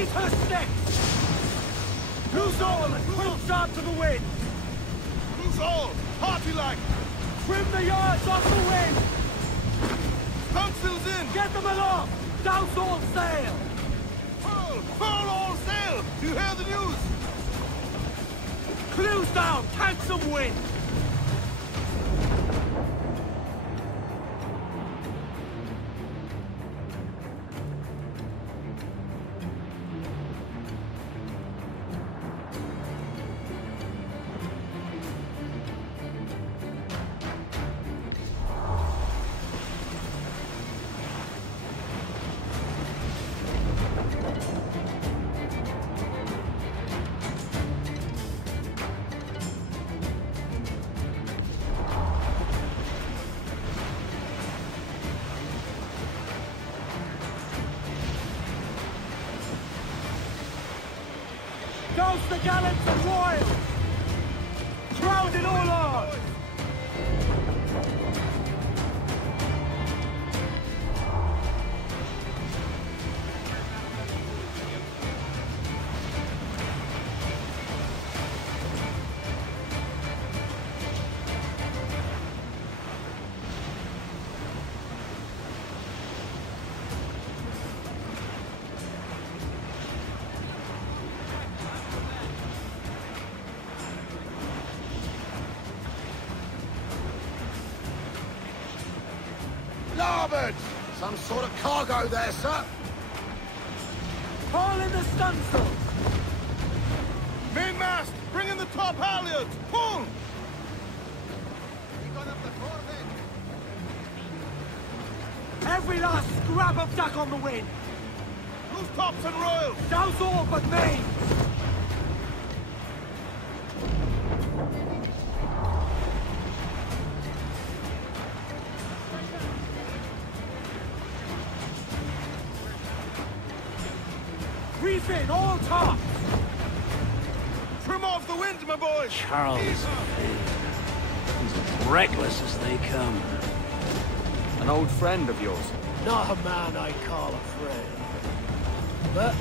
Seize her sticks! Loose all and trim sharp to the wind! Loose all! Party like! Trim the yards off the wind! Stunsails in! Get them aloft! Douse all sail! Furl! Furl all sail! Do you hear the news? Clews down! Catch some wind! Douse the gallants and royals! Crowd it all on! Larboard! Some sort of cargo there, sir. Haul in the stunsail! Mainmast! Bring in the top halyards! Pull! Every last scrap of duck on the wind! Loose tops and royals! Douse all but mains! Reef in all tops! Trim off the wind, my boys! Charles, he's as reckless as they come. An old friend of yours? Not a man I call a friend. But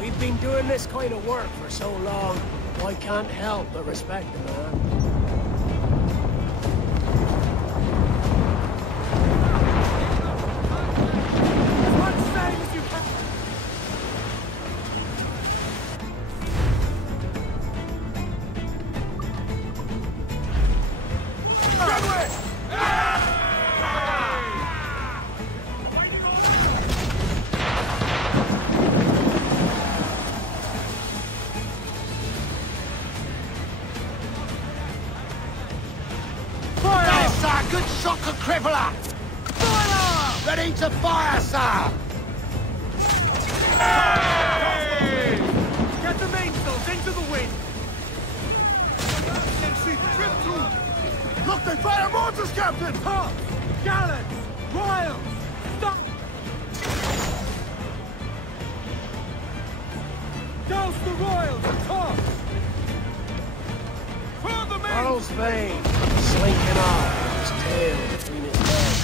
we've been doing this kind of work for so long, I can't help but respect the man. Good shocker crippler! Fire! Ready to fire, sir! Hey! Get the mainsails into the wind! Trim through! Look, they fire mortars, Captain! Tops! Gallants! Royals! Stop! Douse the royals and tops! Further main! Charles Vane, slinking off. Tail between his legs.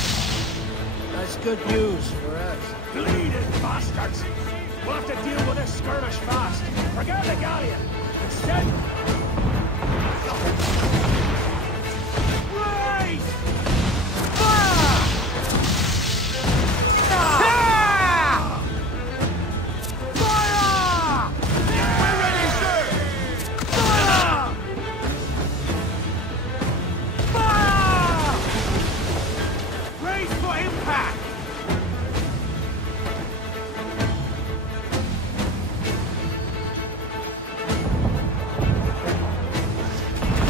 That's good news for us. Bleeding bastards! We'll have to deal with this skirmish fast. Forget the galleon. Instead... Right! Fire! Fire! We're ready, sir! Fire! Fire! Brace for impact!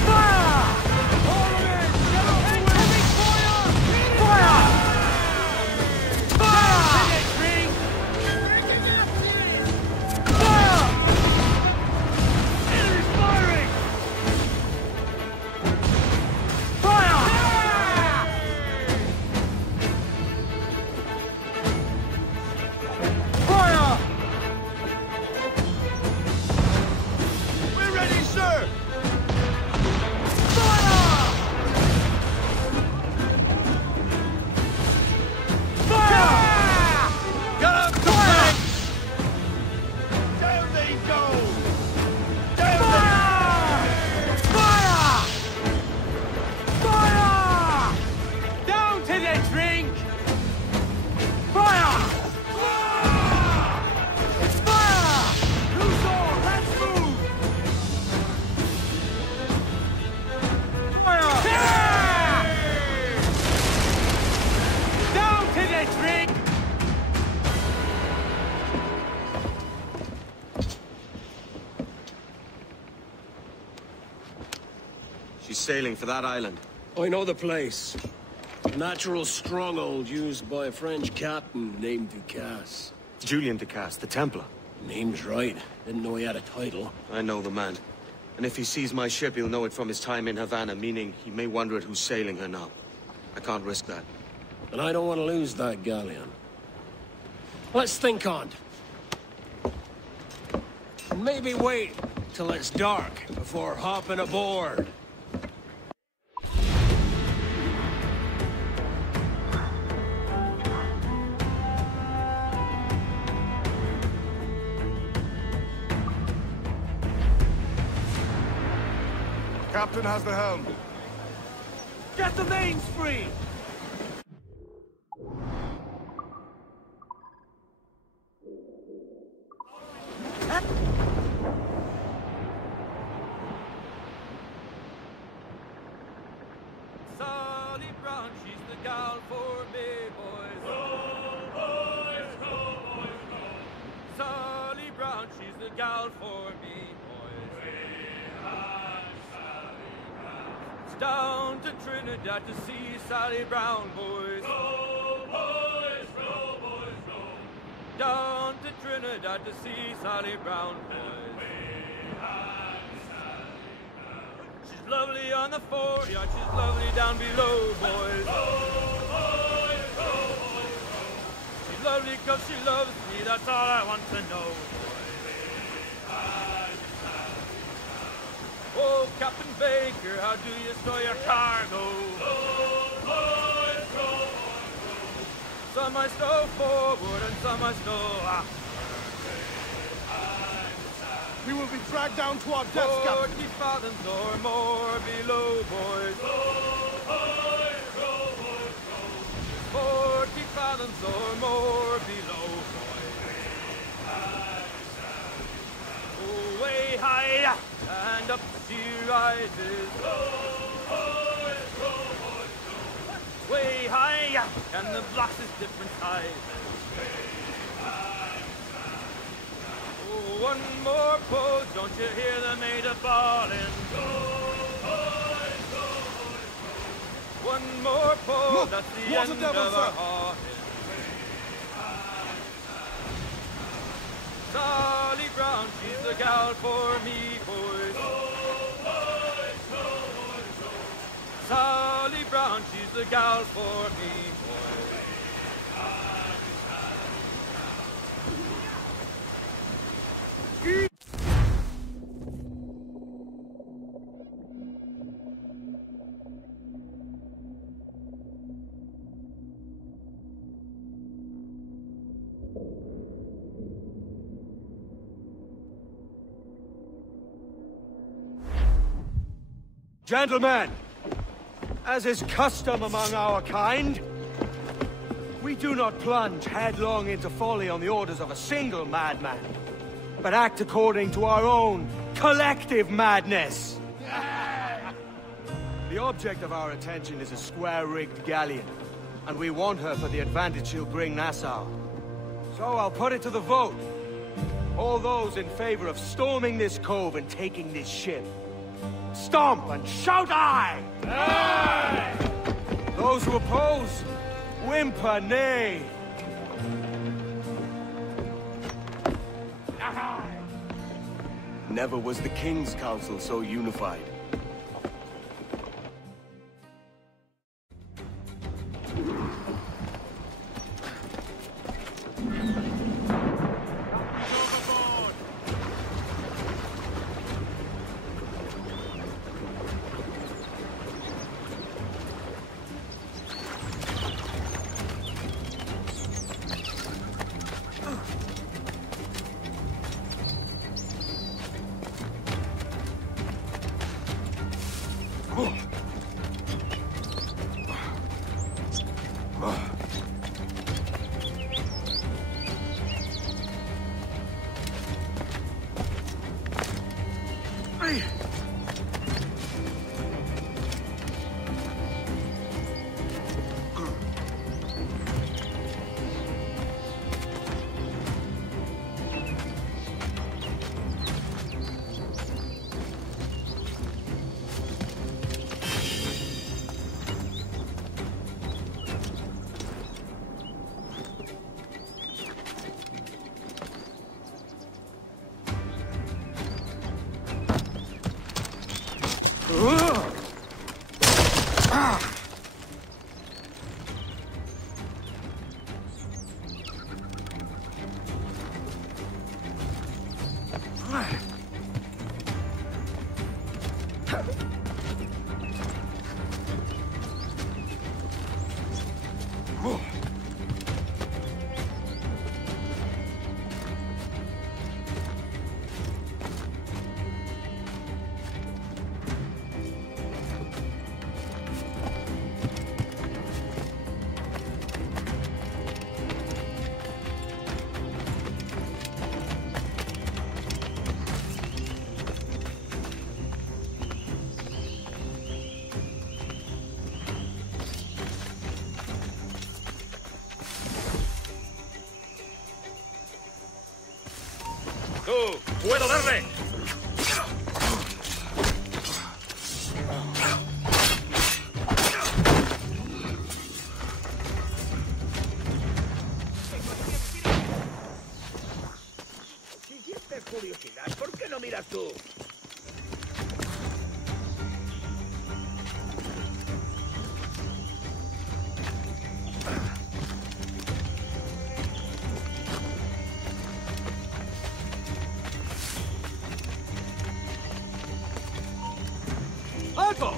Fire! sailing for that island? I know the place. A natural stronghold used by a French captain named Ducasse. Julian Ducasse, the Templar. Name's right. Didn't know he had a title. I know the man. And if he sees my ship, he'll know it from his time in Havana, meaning he may wonder at who's sailing her now. I can't risk that. And I don't want to lose that galleon. Let's think on it. And maybe wait till it's dark before hopping aboard. Captain has the helm. Get the mains free! Sally Brown, she's the gal for me, boys. Go, boys, go, boys, go. Sally Brown, she's the gal for me, boys. We had Sally Brown. It's down to Trinidad to see Sally Brown, boys. Go, boys, go, boys, go. Down to Trinidad to see Sally Brown, boys. She's lovely on the foreyard, she's lovely down below, boys. Go, boys, go, boys, go. She's lovely cause she loves me, that's all I want to know, boys. Oh, Captain Baker, how do you store your cargo? Go, boys, go, boys, go. Some I stow forward and some I stow aft. We will be dragged down to our deaths, Captain. 40 fathoms or more below, boys. Go, boys, go, boys, go. 40 fathoms or more below, boys. Oh, way high, and up she rises. Go, boys, go, boys, go. Way high, and the blocks is different sizes. One more pose, don't you hear the mate a bawling? Go, boys, go, boys, go. One more pose, look, that's the end of our hauling. Sally Brown, she's the gal for me, boys. Go, boys, go, boys, go. Sally Brown, she's the gal for me, boys. Gentlemen, as is custom among our kind, we do not plunge headlong into folly on the orders of a single madman, but act according to our own collective madness. The object of our attention is a square-rigged galleon, and we want her for the advantage she'll bring Nassau. So I'll put it to the vote. All those in favor of storming this cove and taking this ship, stomp and shout aye! Aye! Those who oppose, whimper nay. Never was the King's Council so unified. ¡Puedo darle! Si sientes curiosidad, ¿por qué no miras tú? ¡Alto!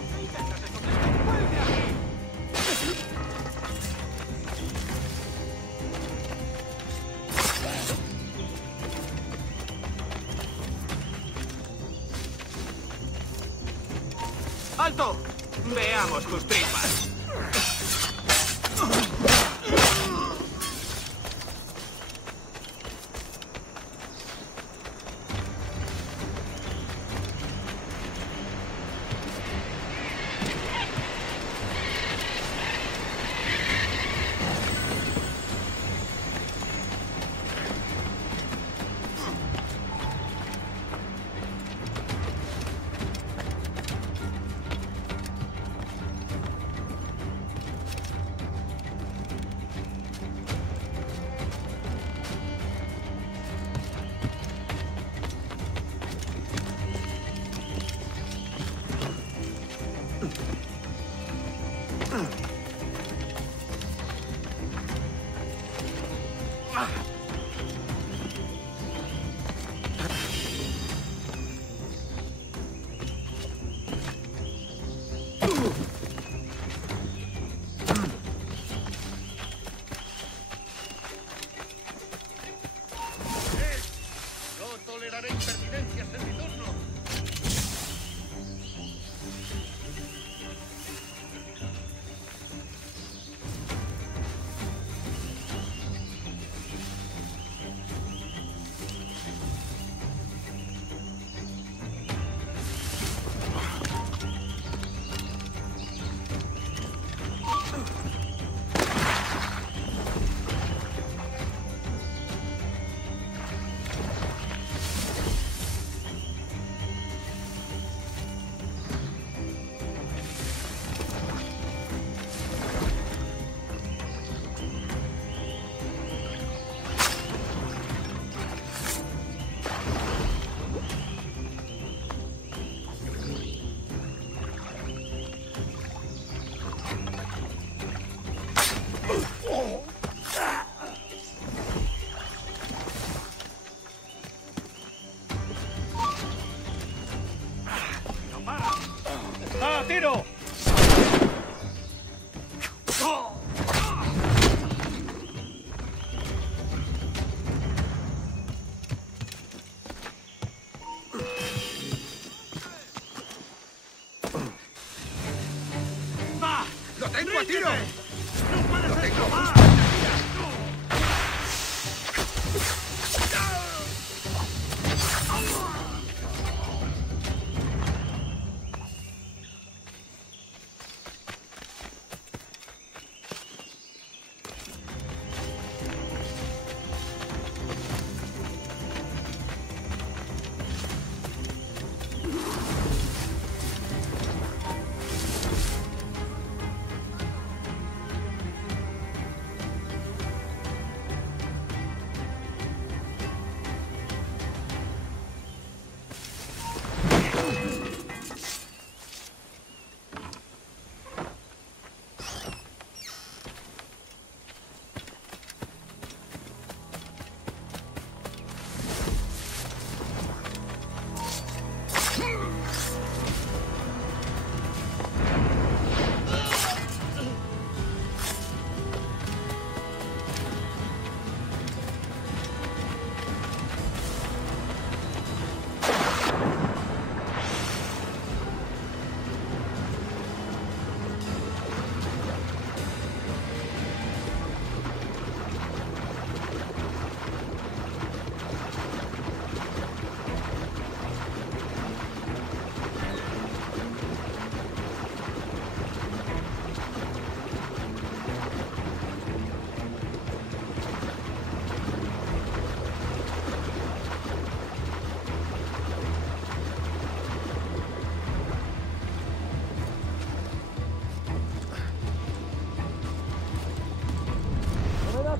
¡Alto! Veamos tus tripas. No toleraré impertinencias en mi turno.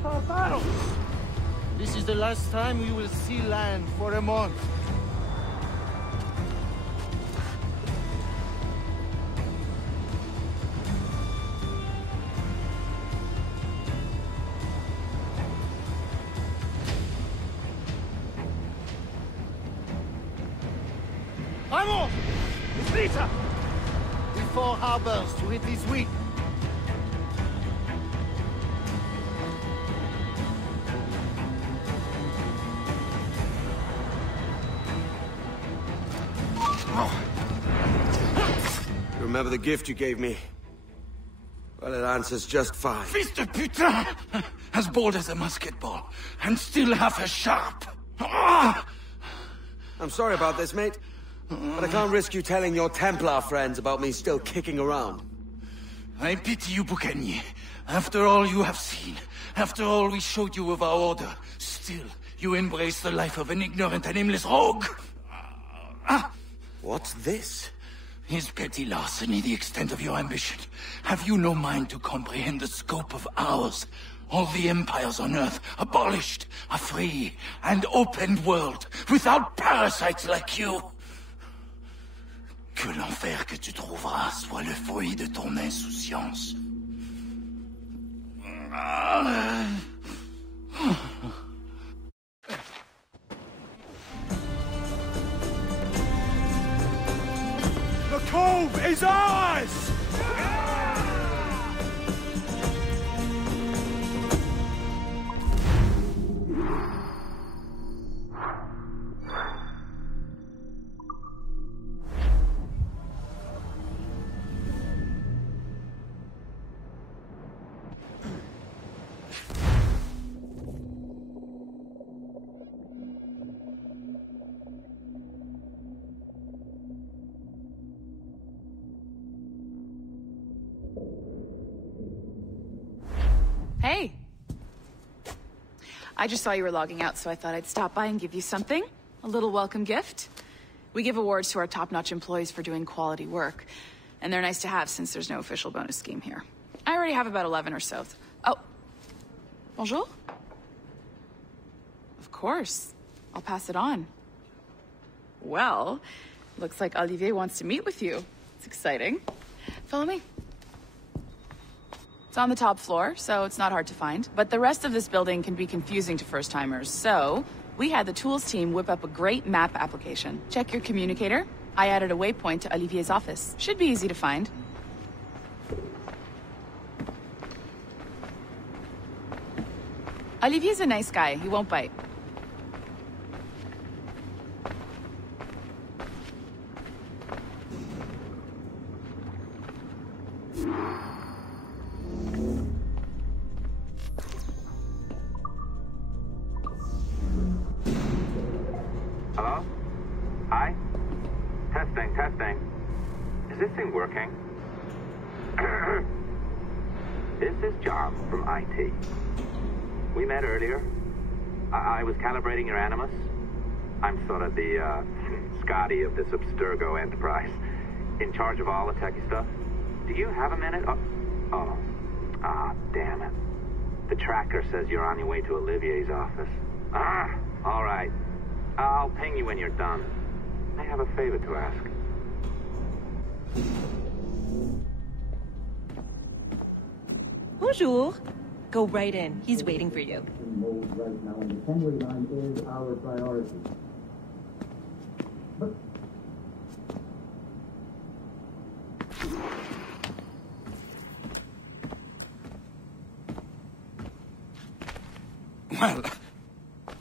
up our battle. This is the last time we will see land for a month. Vamos! It's Lisa! With 4 harbors to hit this week. Remember the gift you gave me? Well, it answers just fine. Fils de putain! As bold as a musket ball, and still half as sharp. I'm sorry about this, mate. But I can't risk you telling your Templar friends about me still kicking around. I pity you, Bucanier. After all you have seen, after all we showed you of our order, still you embrace the life of an ignorant and aimless rogue. What's this? Is petty larceny the extent of your ambition? Have you no mind to comprehend the scope of ours? All the empires on Earth abolished, a free and open world, without parasites like you. Que l'enfer que tu trouveras soit le fruit de ton insouciance. The cove is ours! Hey! I just saw you were logging out, so I thought I'd stop by and give you something. A little welcome gift. We give awards to our top-notch employees for doing quality work, and they're nice to have since there's no official bonus scheme here. I already have about 11 or so. Oh. Bonjour? Of course. I'll pass it on. Well, looks like Olivier wants to meet with you. It's exciting. Follow me. It's on the top floor, so it's not hard to find. But the rest of this building can be confusing to first-timers, so we had the tools team whip up a great map application. Check your communicator. I added a waypoint to Olivier's office. Should be easy to find. Olivier's a nice guy. He won't bite. Hello? Hi? Testing, testing. Is this thing working? This is John from IT. We met earlier. I was calibrating your Animus. I'm sort of the, Scotty of this Abstergo enterprise. In charge of all the techie stuff. Do you have a minute? Damn it. The tracker says you're on your way to Olivier's office. All right. I'll ping you when you're done. I have a favor to ask. Bonjour. Go right in. He's waiting for you. Right now, and the Kenway line is our priority. But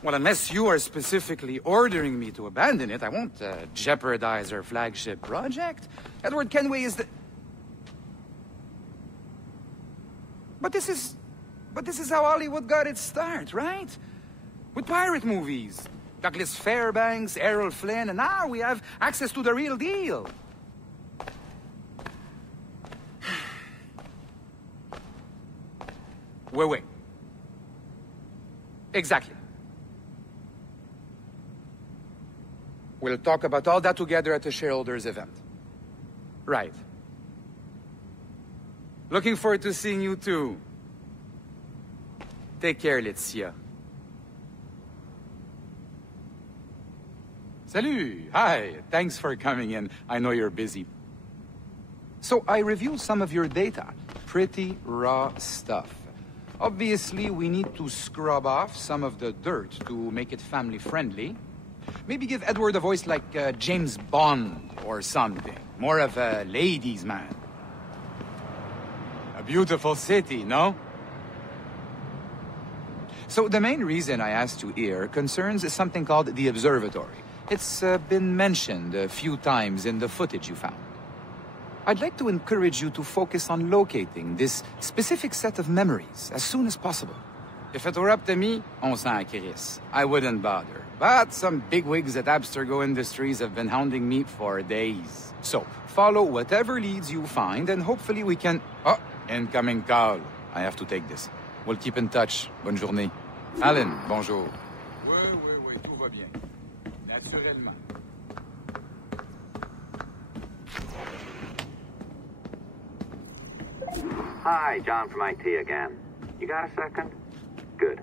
Well, unless you are specifically ordering me to abandon it, I won't jeopardize our flagship project. Edward Kenway is the... But this is how Hollywood got its start, right? With pirate movies. Douglas Fairbanks, Errol Flynn, and now we have access to the real deal. Wait. Exactly. We'll talk about all that together at the shareholders event. Right. Looking forward to seeing you too. Take care, Laetitia. Salut! Hi, thanks for coming in. I know you're busy. So I reviewed some of your data. Pretty raw stuff. Obviously, we need to scrub off some of the dirt to make it family-friendly. Maybe give Edward a voice like James Bond or something. More of a ladies' man. A beautiful city, no? So the main reason I asked you here concerns something called the Observatory. It's been mentioned a few times in the footage you found. I'd like to encourage you to focus on locating this specific set of memories as soon as possible. If it were up to me, on s'en crisse. I wouldn't bother. But some bigwigs at Abstergo Industries have been hounding me for days. So, follow whatever leads you find, and hopefully we can... Oh, incoming call. I have to take this. We'll keep in touch. Bonne journée. Alan, bonjour. Oui, tout va bien. Naturellement. Hi, John from IT again. You got a second? Good.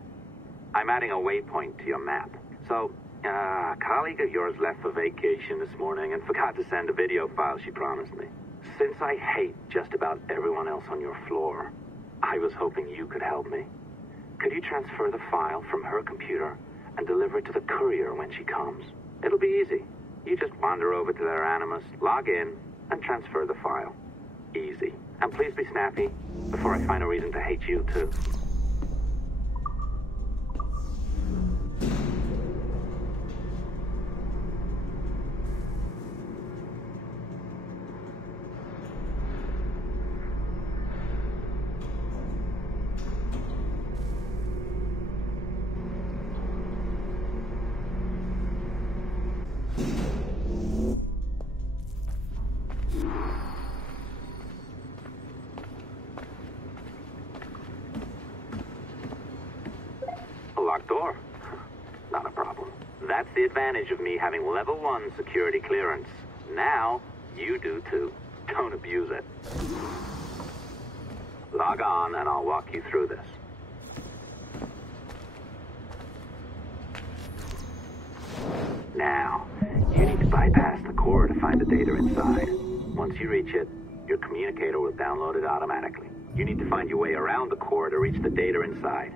I'm adding a waypoint to your map. So, a colleague of yours left for vacation this morning and forgot to send a video file she promised me. Since I hate just about everyone else on your floor, I was hoping you could help me. Could you transfer the file from her computer and deliver it to the courier when she comes? It'll be easy. You just wander over to their Animus, log in, and transfer the file. Easy. And please be snappy before I find a reason to hate you too. Locked door. Not a problem. That's the advantage of me having level 1 security clearance. Now, you do too. Don't abuse it. Log on and I'll walk you through this. Now, you need to bypass the core to find the data inside. Once you reach it, your communicator will download it automatically. You need to find your way around the core to reach the data inside.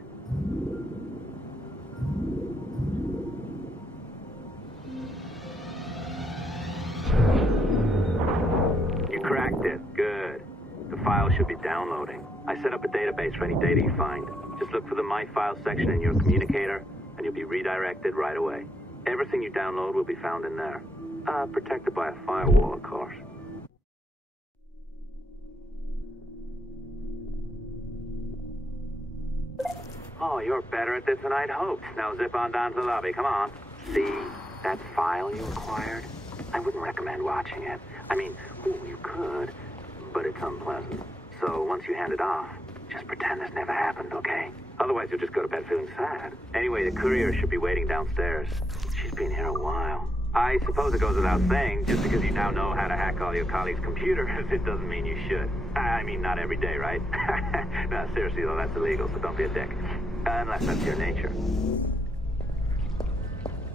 Cracked it. Good. The file should be downloading. I set up a database for any data you find. Just look for the My Files section in your communicator, and you'll be redirected right away. Everything you download will be found in there. Protected by a firewall, of course. Oh, you're better at this than I'd hoped. Now zip on down to the lobby. Come on. See that file you acquired? I wouldn't recommend watching it. I mean, you could, but it's unpleasant. So once you hand it off, just pretend this never happened, okay? Otherwise, you'll just go to bed feeling sad. Anyway, the courier should be waiting downstairs. She's been here a while. I suppose it goes without saying, just because you now know how to hack all your colleagues' computers, it doesn't mean you should. I mean, not every day, right? No, seriously, though, that's illegal, so don't be a dick. Unless that's your nature.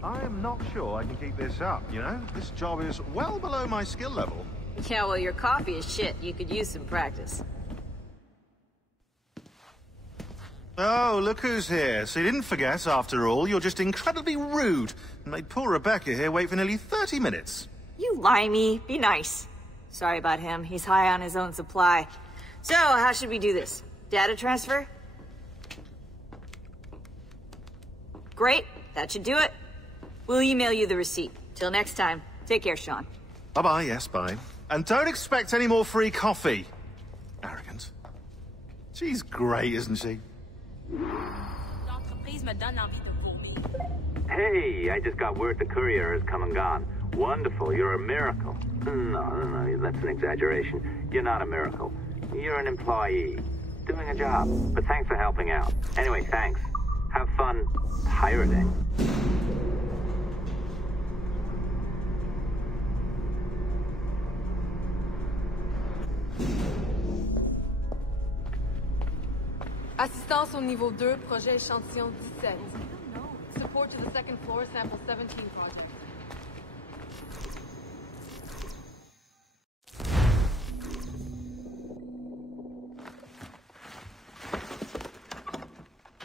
I am not sure I can keep this up, you know? This job is well below my skill level. Yeah, well, your coffee is shit. You could use some practice. Oh, look who's here. So you didn't forget, after all, you're just incredibly rude and made poor Rebecca here wait for nearly 30 minutes. You limey. Be nice. Sorry about him. He's high on his own supply. So, how should we do this? Data transfer? Great. That should do it. We'll email you the receipt. Till next time. Take care, Sean. Bye-bye, yes, bye. And don't expect any more free coffee. Arrogant. She's great, isn't she? Hey, I just got word the courier has come and gone. Wonderful, you're a miracle. No, that's an exaggeration. You're not a miracle. You're an employee, doing a job. But thanks for helping out. Anyway, thanks. Have fun pirating. Assistance au niveau 2, projet échantillon 17. Support to the second floor, sample 17 project.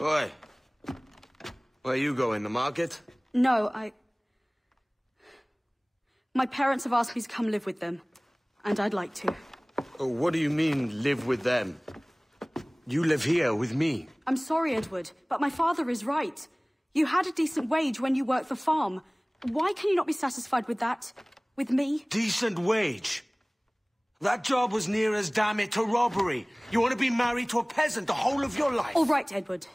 Oi. Where you going, the market? No, my parents have asked me to come live with them, and I'd like to. Oh, what do you mean, live with them? You live here with me. I'm sorry, Edward, but my father is right. You had a decent wage when you worked the farm. Why can you not be satisfied with that? With me? Decent wage? That job was near as damn it to robbery. You want to be married to a peasant the whole of your life? All right, Edward.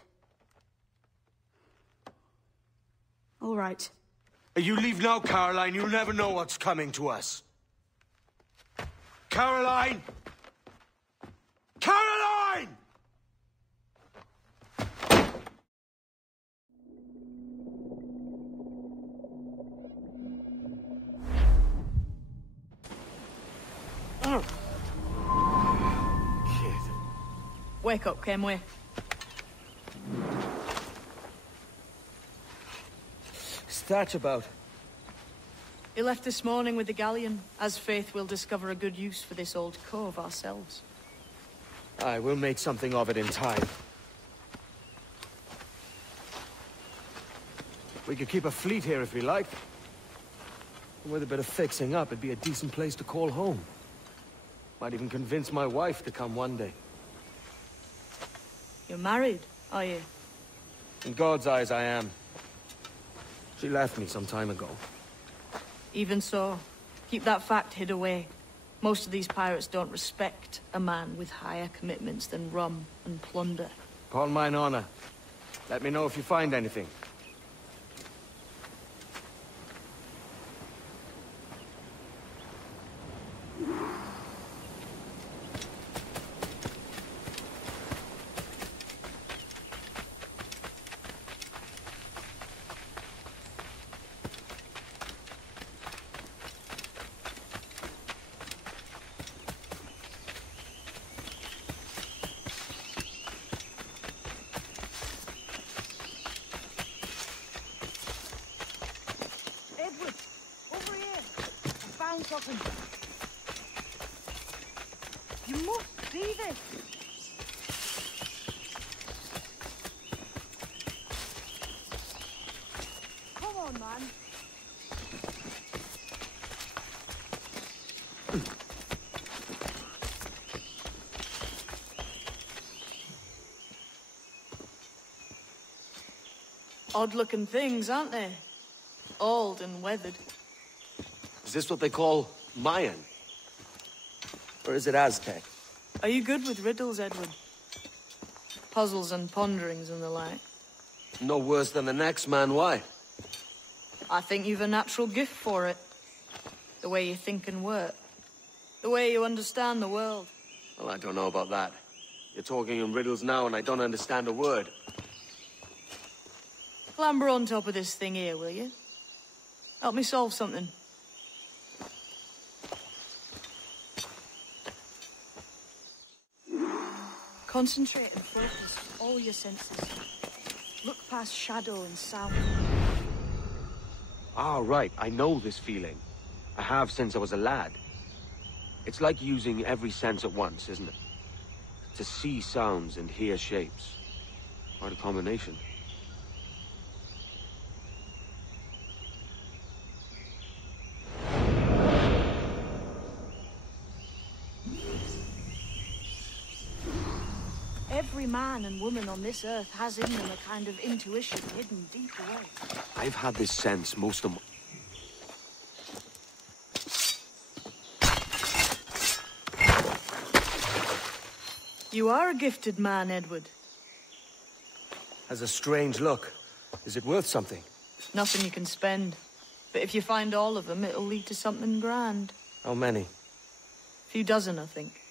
All right. You leave now, Caroline. You'll never know what's coming to us. Caroline! Caroline! Wake up, Kenway. Thatch about? He left this morning with the galleon. As faith, we'll discover a good use for this old cove ourselves. Aye, we'll make something of it in time. We could keep a fleet here if we liked. And with a bit of fixing up, it'd be a decent place to call home. Might even convince my wife to come one day. You're married, are you? In God's eyes, I am. She left me some time ago. Even so, keep that fact hid away. Most of these pirates don't respect a man with higher commitments than rum and plunder. Upon mine honor. Let me know if you find anything. Something. You must see this. Come on, man. Odd-looking things, aren't they? Old and weathered. Is this what they call Mayan? Or is it Aztec? Are you good with riddles, Edward? Puzzles and ponderings and the like? No worse than the next man, why? I think you've a natural gift for it. The way you think and work. The way you understand the world. Well, I don't know about that. You're talking in riddles now and I don't understand a word. Clamber on top of this thing here, will you? Help me solve something. Concentrate and focus all your senses. Look past shadow and sound. Ah, right. I know this feeling. I have since I was a lad. It's like using every sense at once, isn't it? To see sounds and hear shapes. Quite a combination. Every man and woman on this earth has in them a kind of intuition hidden deep away. I've had this sense most of my... You are a gifted man, Edward. Has a strange look. Is it worth something? Nothing you can spend. But if you find all of them, it'll lead to something grand. How many? A few dozen, I think.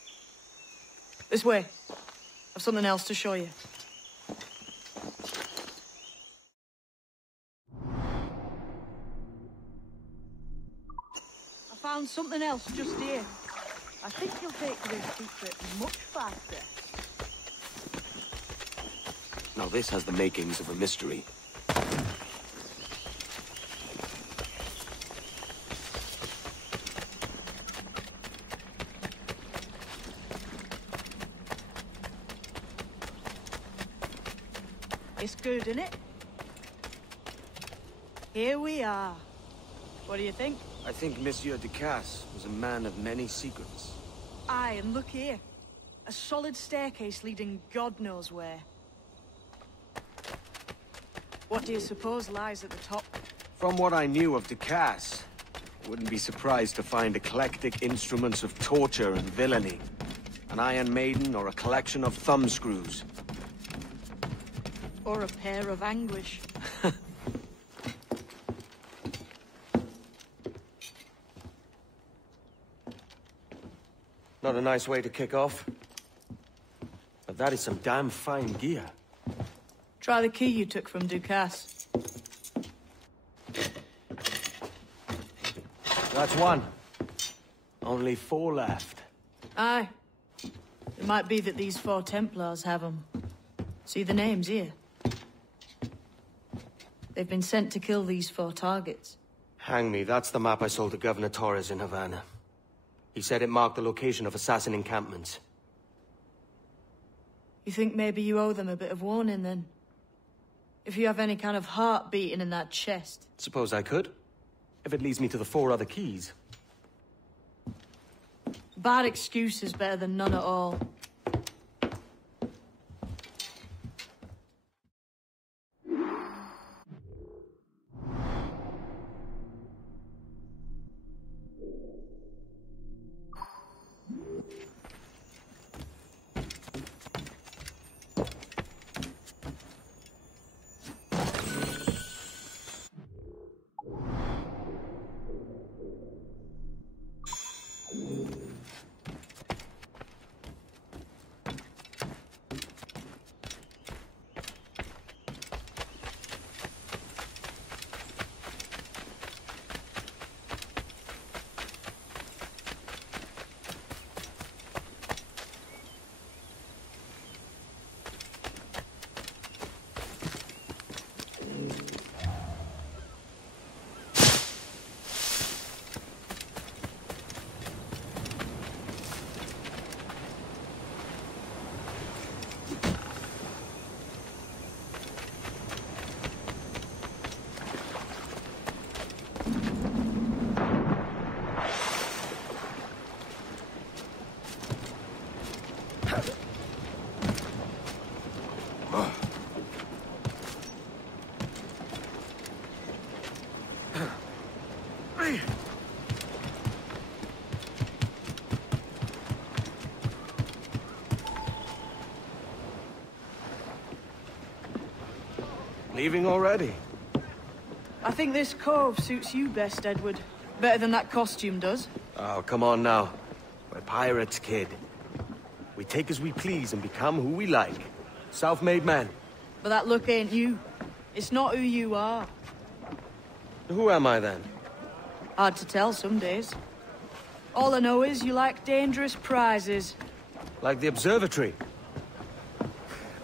This way. I've something else to show you. I found something else just here. I think you'll take to this secret much faster. Now this has the makings of a mystery. It's good, isn't it? Here we are. What do you think? I think Monsieur Ducasse was a man of many secrets. Aye, and look here. A solid staircase leading God knows where. What do you suppose lies at the top? From what I knew of Ducasse, I wouldn't be surprised to find eclectic instruments of torture and villainy. An Iron Maiden or a collection of thumbscrews. Or a pair of anguish. Not a nice way to kick off. But that is some damn fine gear. Try the key you took from Ducasse. That's one. Only 4 left. Aye. It might be that these 4 Templars have them. See the names here? They've been sent to kill these 4 targets. Hang me, that's the map I sold to Governor Torres in Havana. He said it marked the location of assassin encampments. You think maybe you owe them a bit of warning, then? If you have any kind of heart beating in that chest. Suppose I could. If it leads me to the 4 other keys. Bad excuse is better than none at all. Leaving already? I think this cove suits you best, Edward. Better than that costume does. Oh, come on now. We're pirates, kid. We take as we please and become who we like. Self-made men. But that look ain't you. It's not who you are. Who am I, then? Hard to tell some days. All I know is you like dangerous prizes. Like the observatory.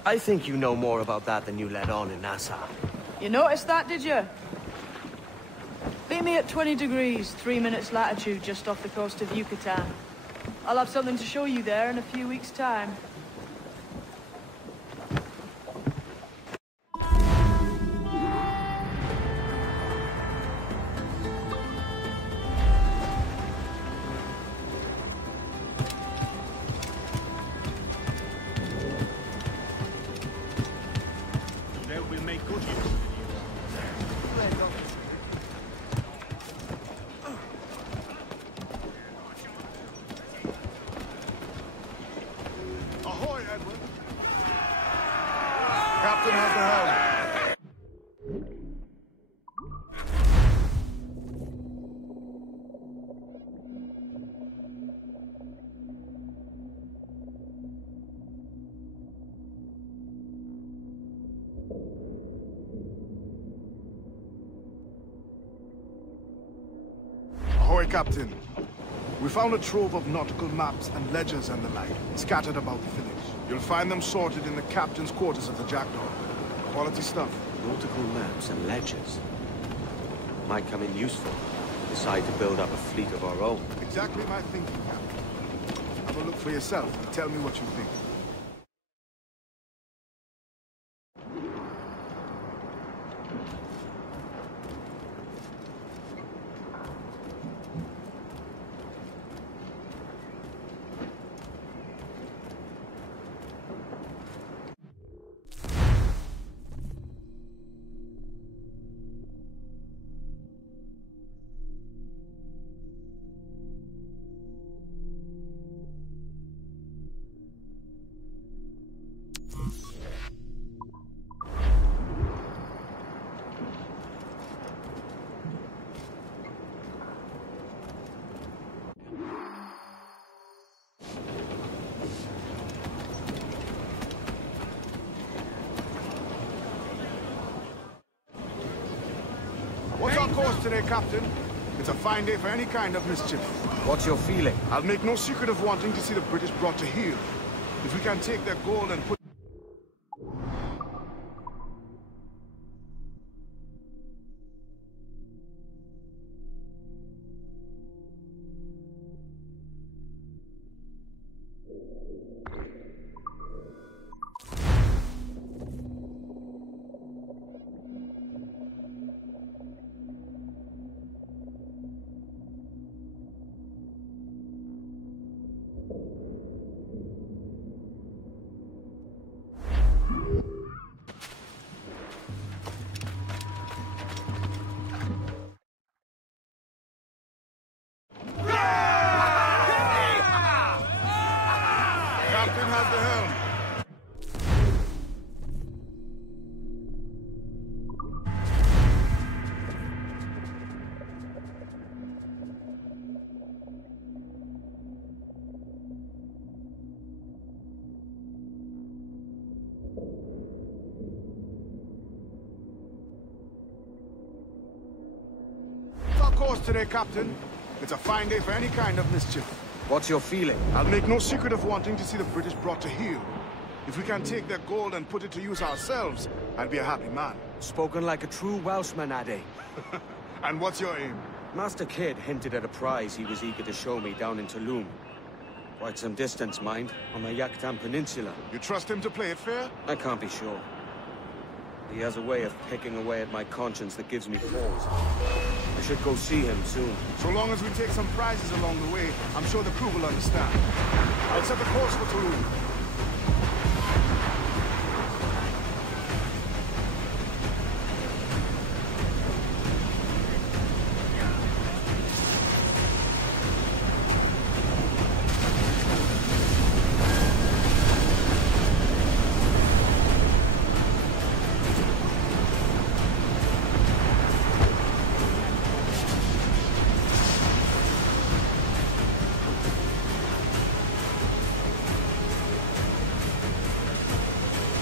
I think you know more about that than you let on in Nassau. You noticed that, did you? Meet me at 20 degrees, 3 minutes latitude, just off the coast of Yucatan. I'll have something to show you there in a few weeks' time. Captain has the helm. Ahoy, Captain. We found a trove of nautical maps and ledgers and the like, scattered about the village. You'll find them sorted in the captain's quarters of the Jackdaw. Quality stuff. Nautical maps and ledgers. Might come in useful. Decide to build up a fleet of our own. Exactly my thinking, Captain. Have a look for yourself and tell me what you think. What's our course today, Captain? It's a fine day for any kind of mischief. What's your feeling? I'll make no secret of wanting to see the British brought to heel. If we can take their gold and put... Captain has the helm. What's our course today, Captain? It's a fine day for any kind of mischief. What's your feeling? I'll make no secret of wanting to see the British brought to heel. If we can take their gold and put it to use ourselves, I'll be a happy man. Spoken like a true Welshman, Ade. And what's your aim? Master Kidd hinted at a prize he was eager to show me down in Tulum. Quite some distance, mind, on the Yaktan Peninsula. You trust him to play it fair? I can't be sure. He has a way of picking away at my conscience that gives me pause. I should go see him soon. So long as we take some prizes along the way, I'm sure the crew will understand. I'll set the course for Tulum.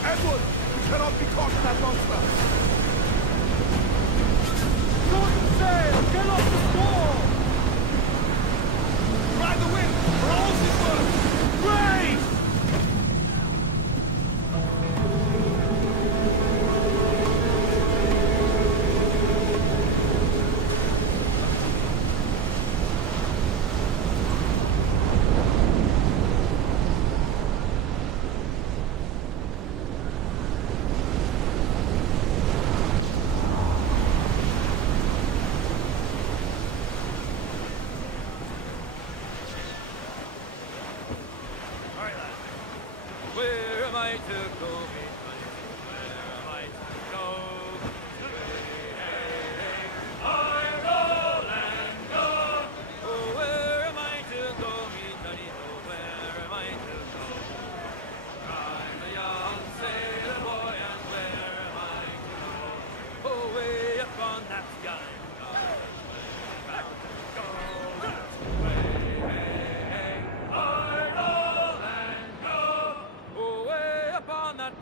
Edward! We cannot be caught in that monster! Shorten sail! Get off the shore! Ride the wind! For all she's worth! Race! Where am I to go? Where am I to go? I roll and go. Oh, where am I to go? Where am I to go? I'm a young sailor boy, and where am I to go? Oh, way up on that sky.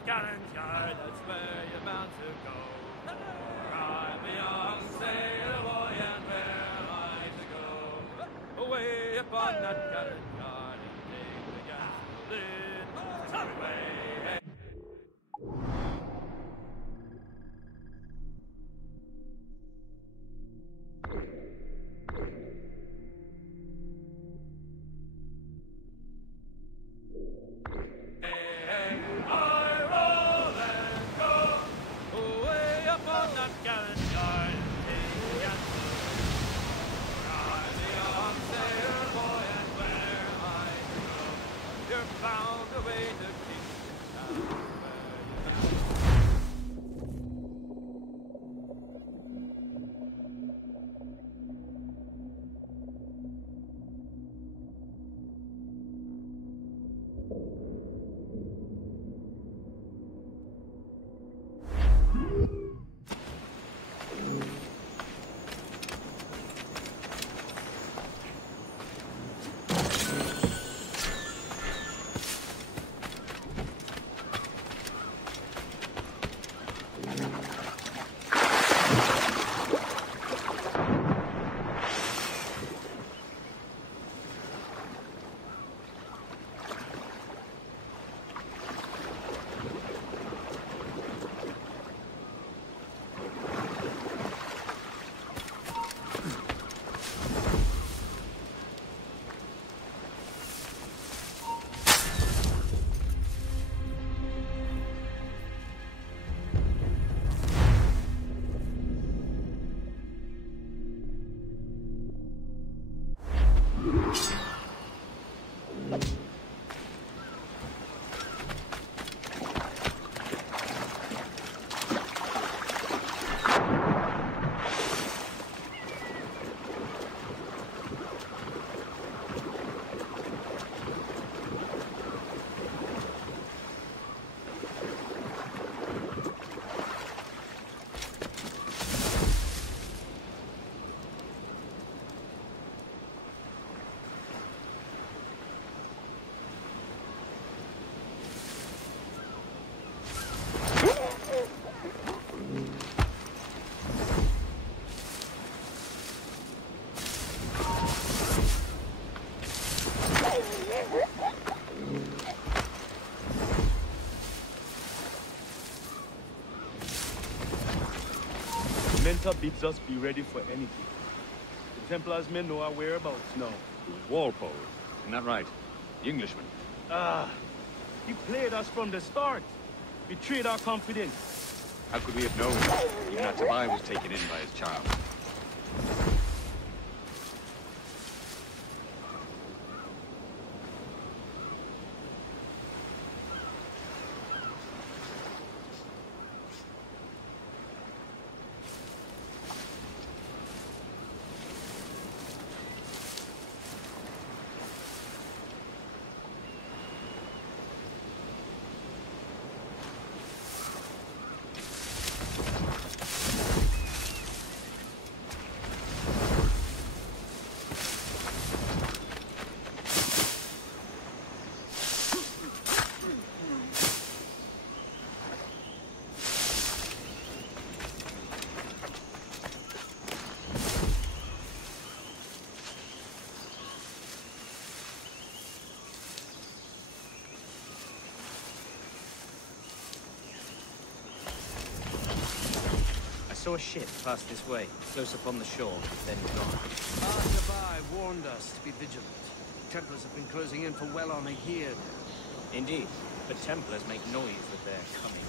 Gallant yard, that's where you're bound to go. I'm a young sailor boy, and where am I to go? Away upon that gallant yard, and take the gasoline. Mentor bids us be ready for anything. The Templars may know our whereabouts now. Walpole, isn't that right? The Englishman. Ah, he played us from the start. Betrayed our confidence. How could we have known? Even after I was taken in by his charm. Saw a ship pass this way, close upon the shore, then gone. Passerby warned us to be vigilant. Templars have been closing in for well on a year now. Indeed, but Templars make noise with their coming.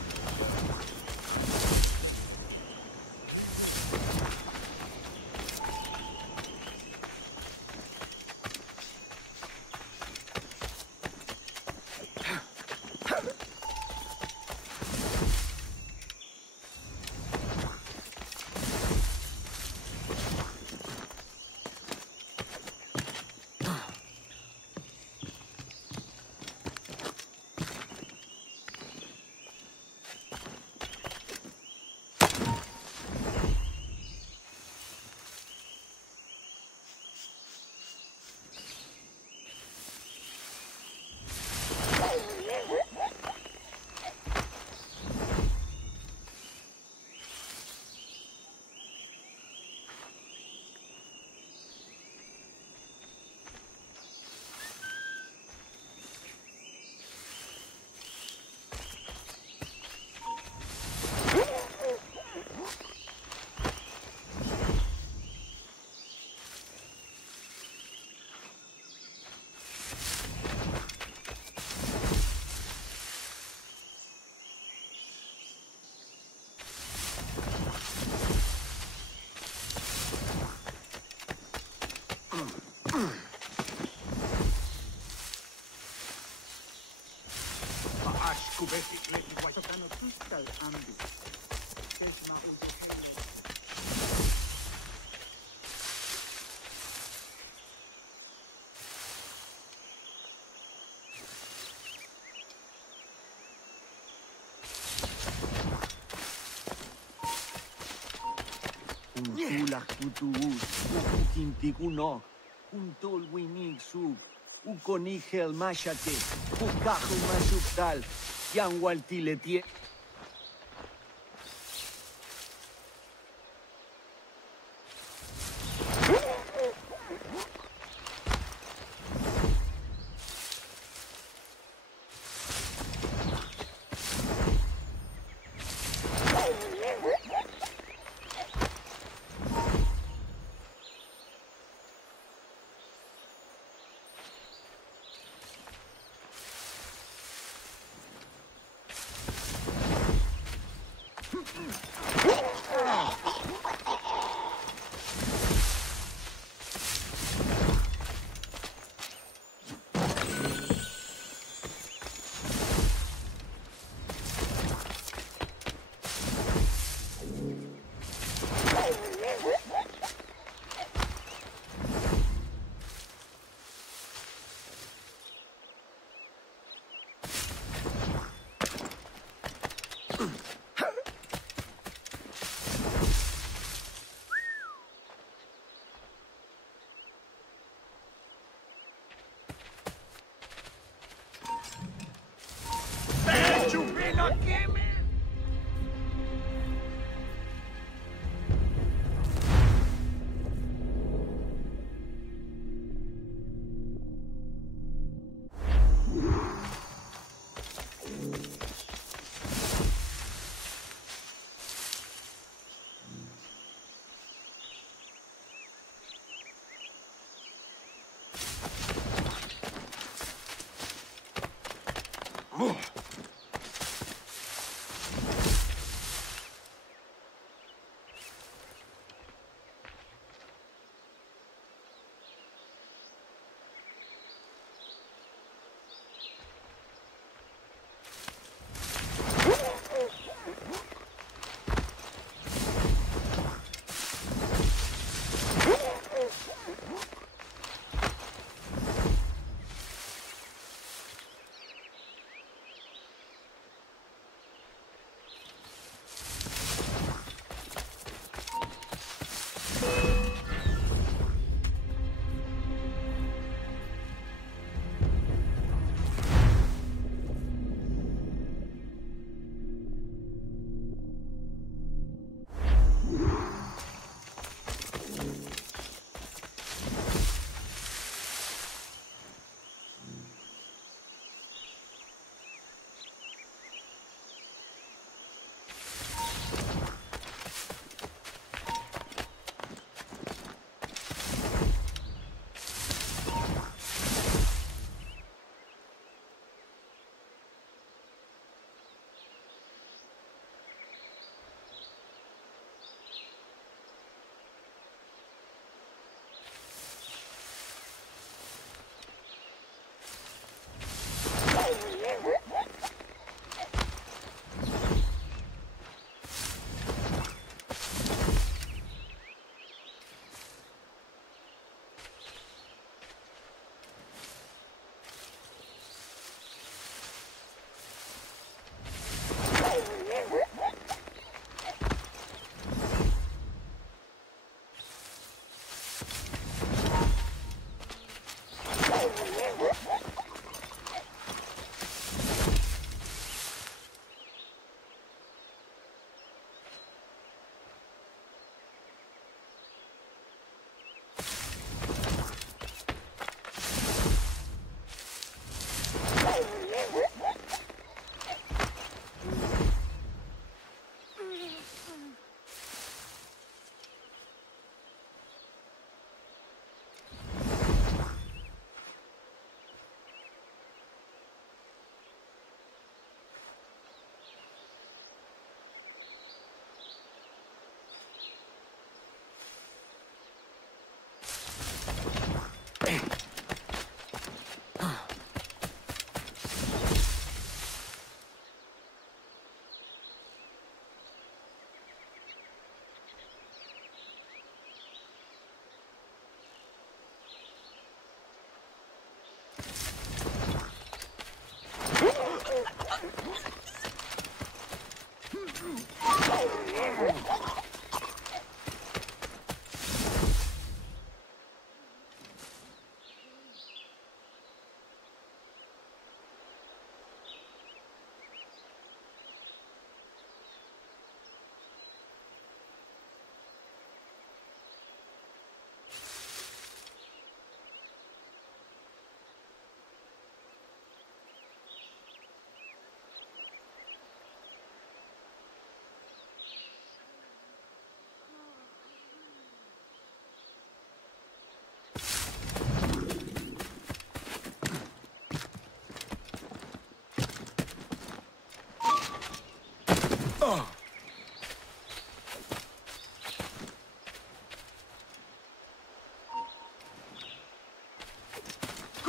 Ulak tutuus, ukintikunok, untol winig sub, ukonigel machate, ukajo masuptal, yanwaltiletie.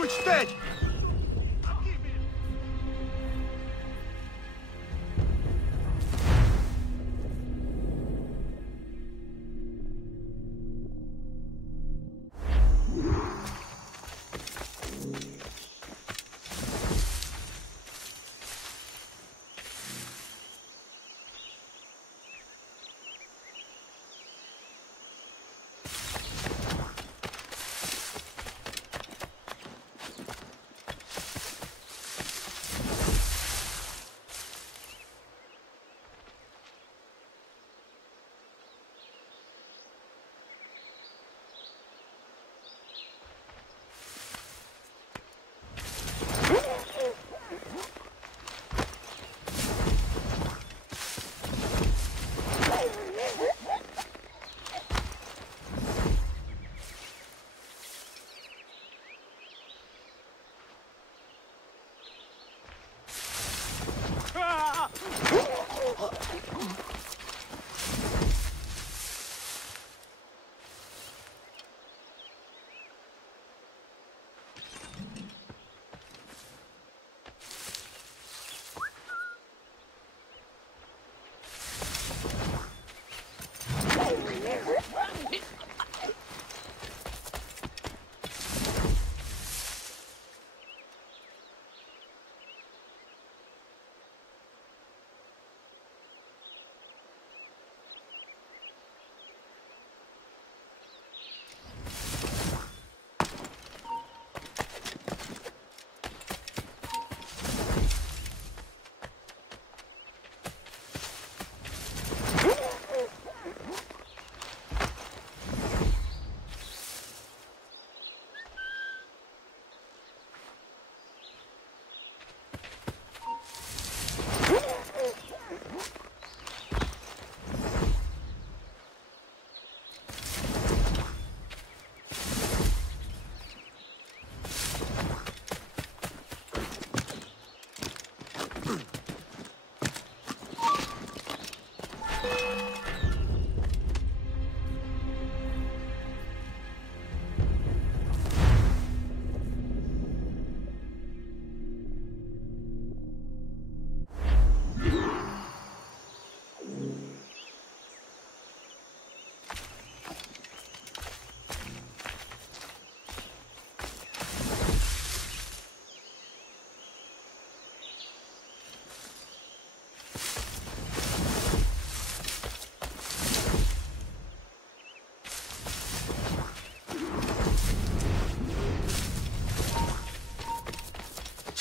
Good stead!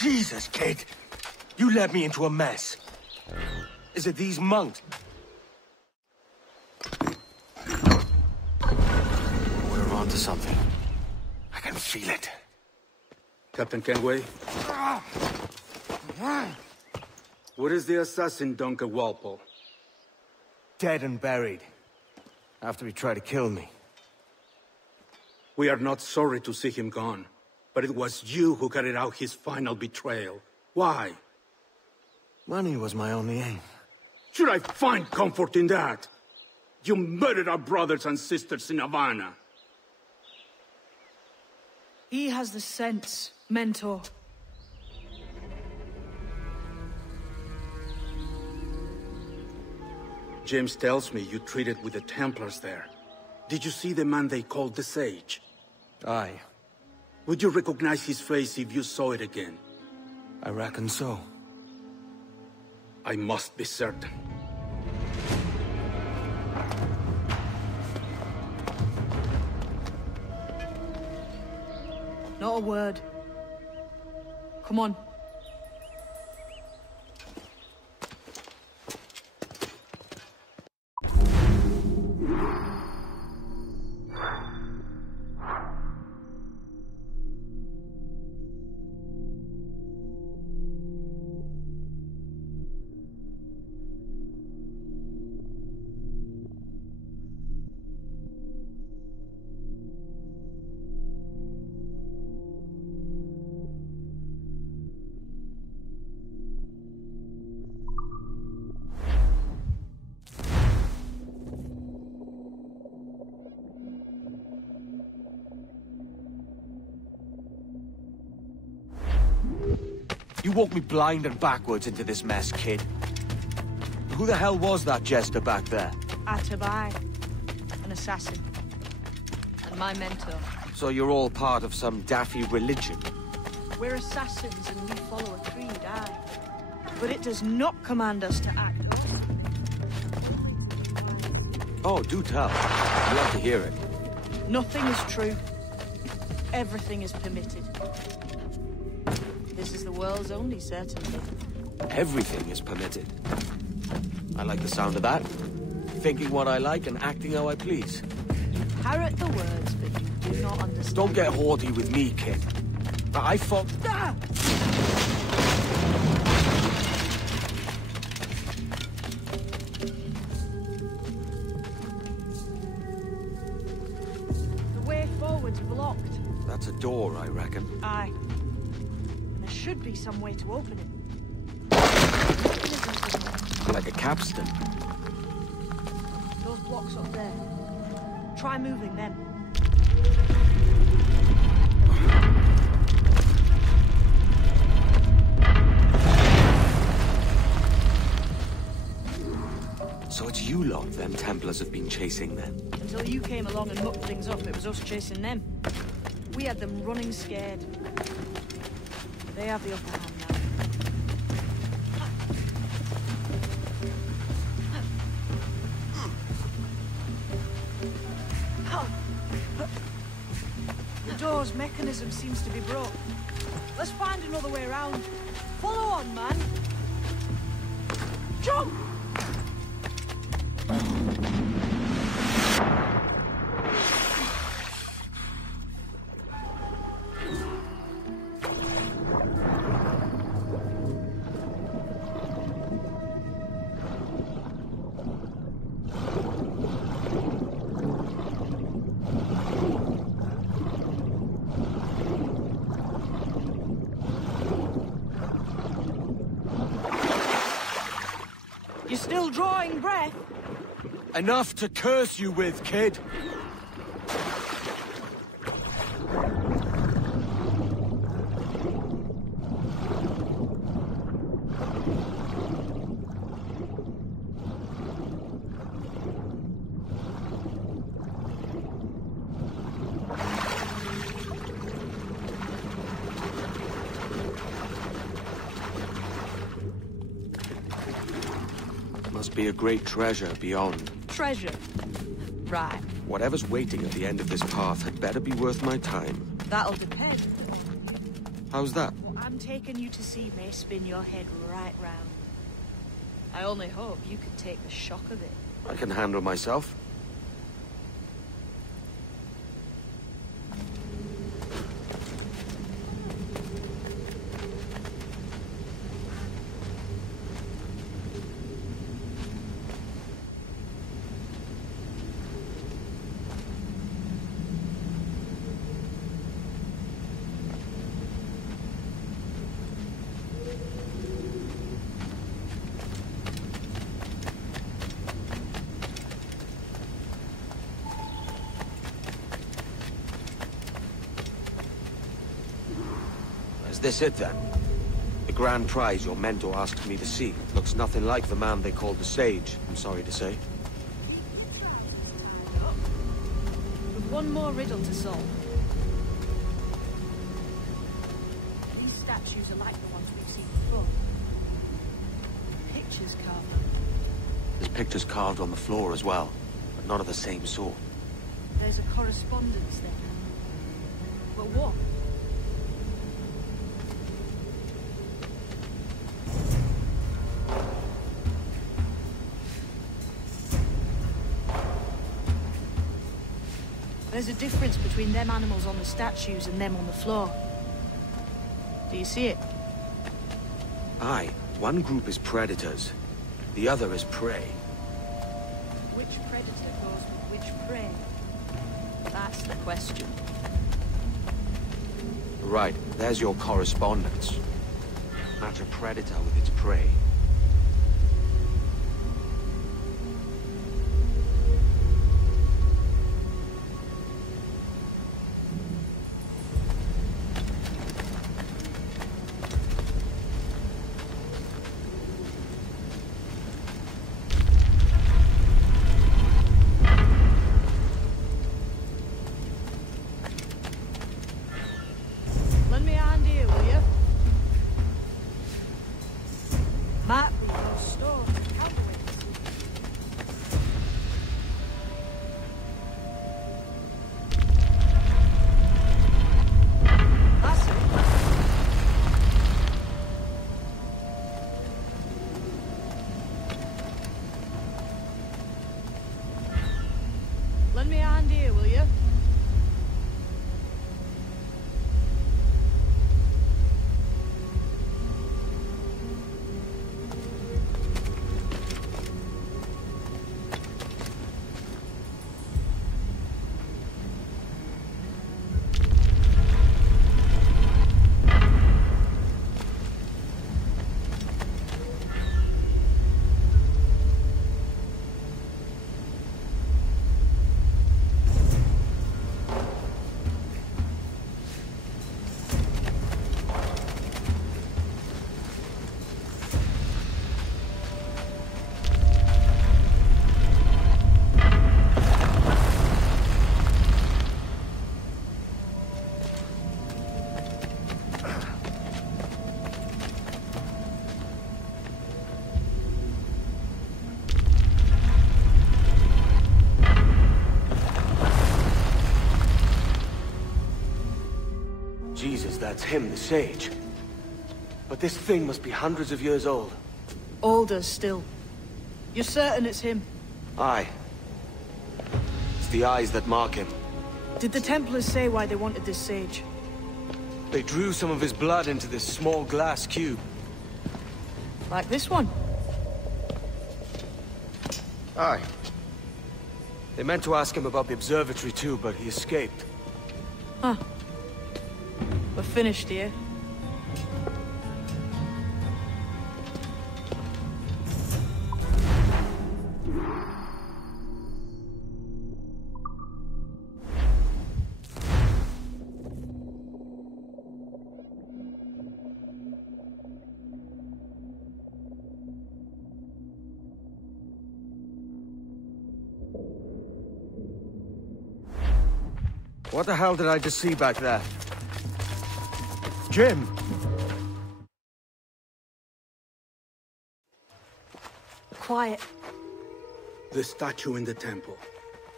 Jesus, kid! You led me into a mess. Is it these monks? We're on to something. I can feel it. Captain Kenway? Where is the assassin, Duncan Walpole? Dead and buried. After he tried to kill me. We are not sorry to see him gone. But it was you who carried out his final betrayal. Why? Money was my only aim. Should I find comfort in that? You murdered our brothers and sisters in Havana. He has the sense, Mentor. James tells me you treated with the Templars there. Did you see the man they called the Sage? Aye. Would you recognize his face if you saw it again? I reckon so. I must be certain. Not a word. Come on. You walked me blind and backwards into this mess, kid. Who the hell was that jester back there? Atabai. An assassin. And my mentor. So you're all part of some daffy religion? We're assassins and we follow a creed, aye. But it does not command us to act. Oh, do tell. I'd love to hear it. Nothing is true. Everything is permitted. This is the world's only certainty. Everything is permitted. I like the sound of that. Thinking what I like and acting how I please. Parrot the words, but you do not understand. Don't get haughty with me, kid. I fought... Ah! The way forward's blocked. That's a door, I reckon. Aye. There should be some way to open it. Like a capstan. Those blocks up there. Try moving them. So it's you lot them Templars have been chasing then? Until you came along and mucked things up, it was us chasing them. We had them running scared. They have the upper hand now. The door's mechanism seems to be broke. Let's find another way around. Follow on, man. Jump! You're still drawing breath? Enough to curse you with, kid! Must be a great treasure beyond. Treasure? Right. Whatever's waiting at the end of this path had better be worth my time. That'll depend. How's that? What I'm taking you to see may spin your head right round. I only hope you could take the shock of it. I can handle myself. Is this it, then? The grand prize your mentor asked me to see. Looks nothing like the man they called the Sage, I'm sorry to say. With one more riddle to solve. These statues are like the ones we've seen before. Pictures carved on them. There's pictures carved on the floor as well, but not of the same sort. There's a correspondence there. But what? There's a difference between them animals on the statues and them on the floor. Do you see it? Aye. One group is predators. The other is prey. Which predator goes with which prey? That's the question. Right, there's your correspondence. Match a predator with its prey. Lend me a hand here, will you? Might be your store. That's it. Lend me a hand here, will you? Jesus, that's him, the sage. But this thing must be hundreds of years old. Older still. You're certain it's him? Aye. It's the eyes that mark him. Did the Templars say why they wanted this sage? They drew some of his blood into this small glass cube. Like this one? Aye. They meant to ask him about the observatory too, but he escaped. Huh. We're finished here. What the hell did I just see back there? Jim! Quiet. The statue in the temple.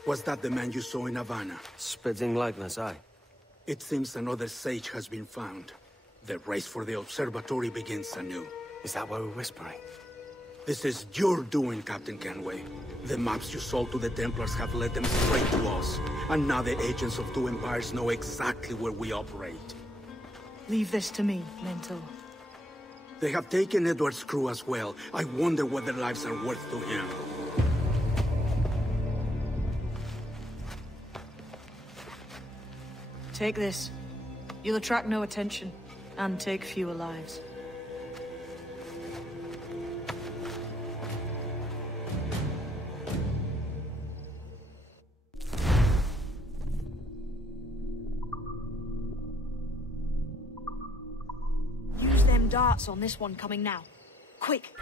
Was that the man you saw in Havana? Spitting likeness, aye. It seems another sage has been found. The race for the observatory begins anew. Is that why we're whispering? This is your doing, Captain Kenway. The maps you sold to the Templars have led them straight to us. And now the agents of two empires know exactly where we operate. Leave this to me, Mentor. They have taken Edward's crew as well. I wonder what their lives are worth to him. Take this. You'll attract no attention, and take fewer lives. Use them darts on this one coming now. Quick!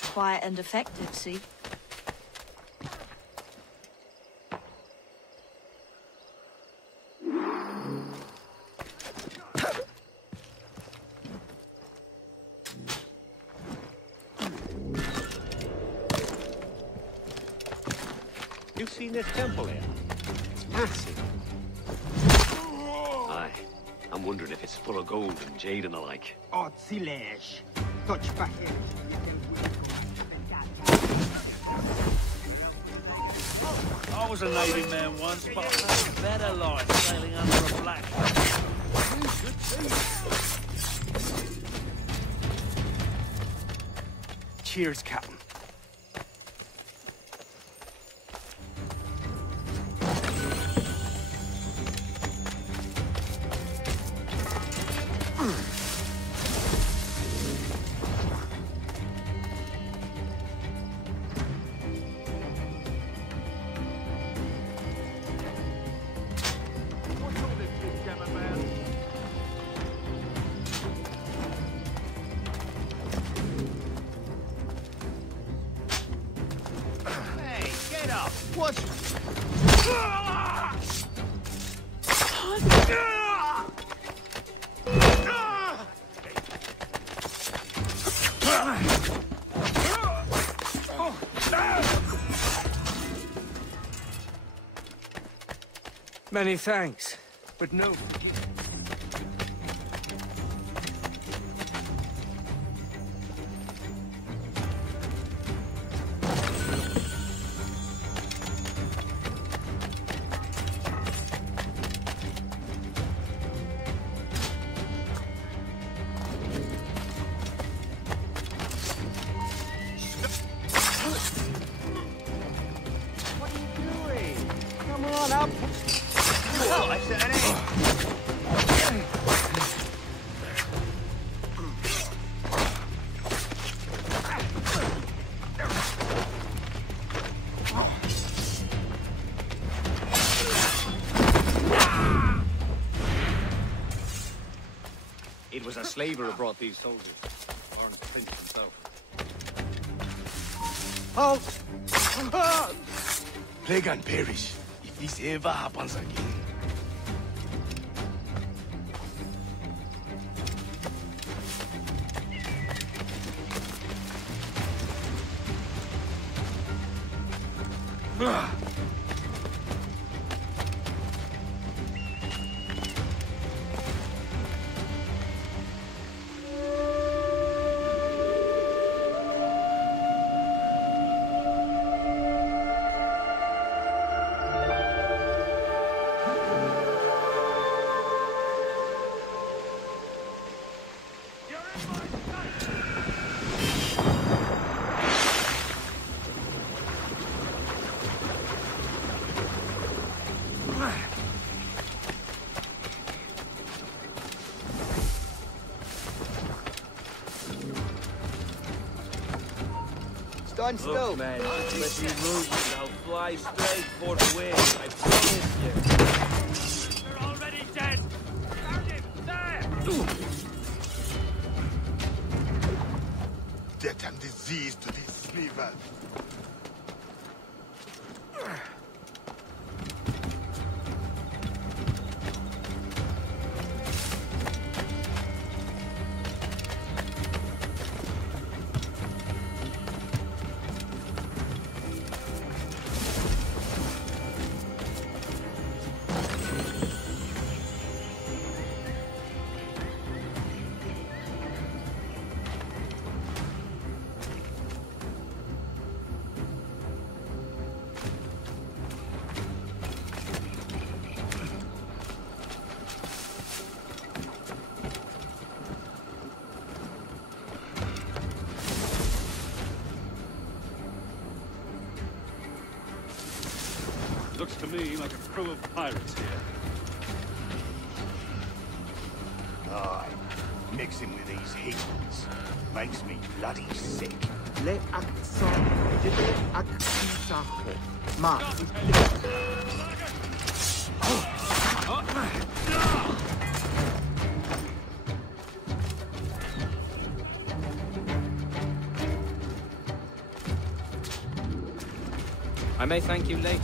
Quiet and effective, see? You've seen this temple here? It's massive. Aye. I'm wondering if it's full of gold and jade and the like. Otzilesh. Touch back here. was a native man once, but I had a better life sailing under a black flag. Cheers, Captain. Many thanks, but no forgiveness. It was a slaver who brought these soldiers. Lawrence Finch himself. Halt! Plague and perish if this ever happens again. Stand still. Man, let me move. I'll fly straight for the wind. I promise you. They're already dead! Found him! There! Death and disease to these slavers. Looks to me like a crew of pirates here. Aye, mixing with these heathens makes me bloody sick. Le accent de accent. Ma. I may thank you later.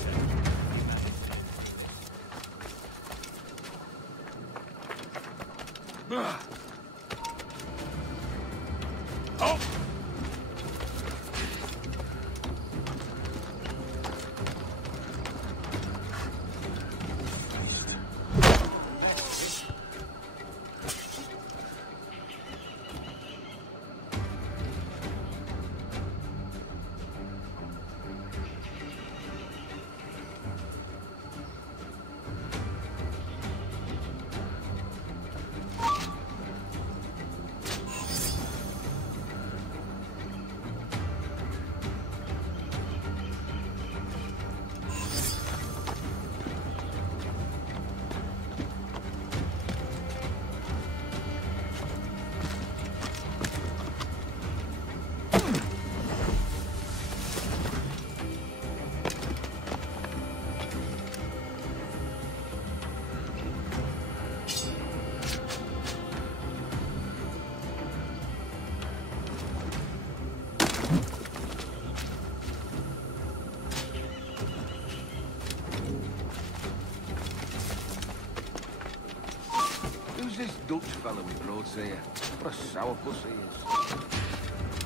Luke's fella we brought here. What a sourpuss he is.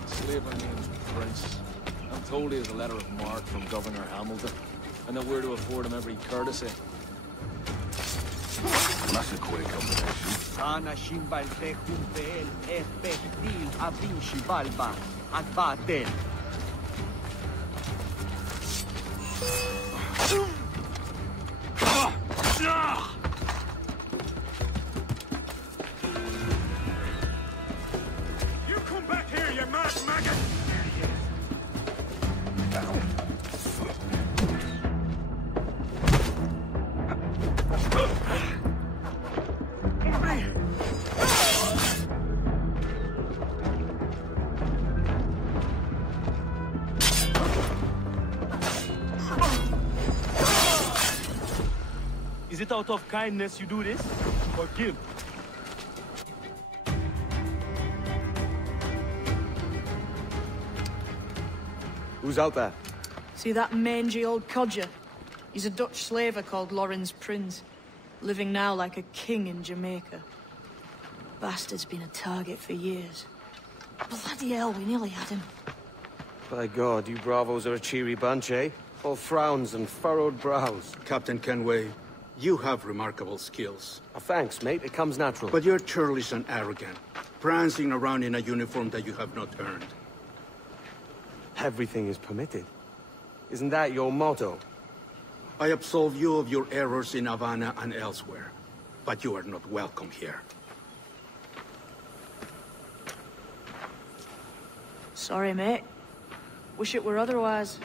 Slaver named Prince. I'm told he has a letter of marque from Governor Hamilton, and that we're to afford him every courtesy. Well, that's a queer combination. Ana Shimbalte Humpel, Efektil, Abin Shibalba, Akbatel. You come back here, you mad maggot! Is it out of kindness you do this? Or guilt? Who's out there? See that mangy old codger? He's a Dutch slaver called Lorenz Prins, living now like a king in Jamaica. Bastard's been a target for years. Bloody hell, we nearly had him. By God, you bravos are a cheery bunch, eh? All frowns and furrowed brows. Captain Kenway, you have remarkable skills. Thanks, mate. It comes natural. But you're churlish and arrogant, prancing around in a uniform that you have not earned. Everything is permitted. Isn't that your motto? I absolve you of your errors in Havana and elsewhere, but you are not welcome here. Sorry, mate. Wish it were otherwise.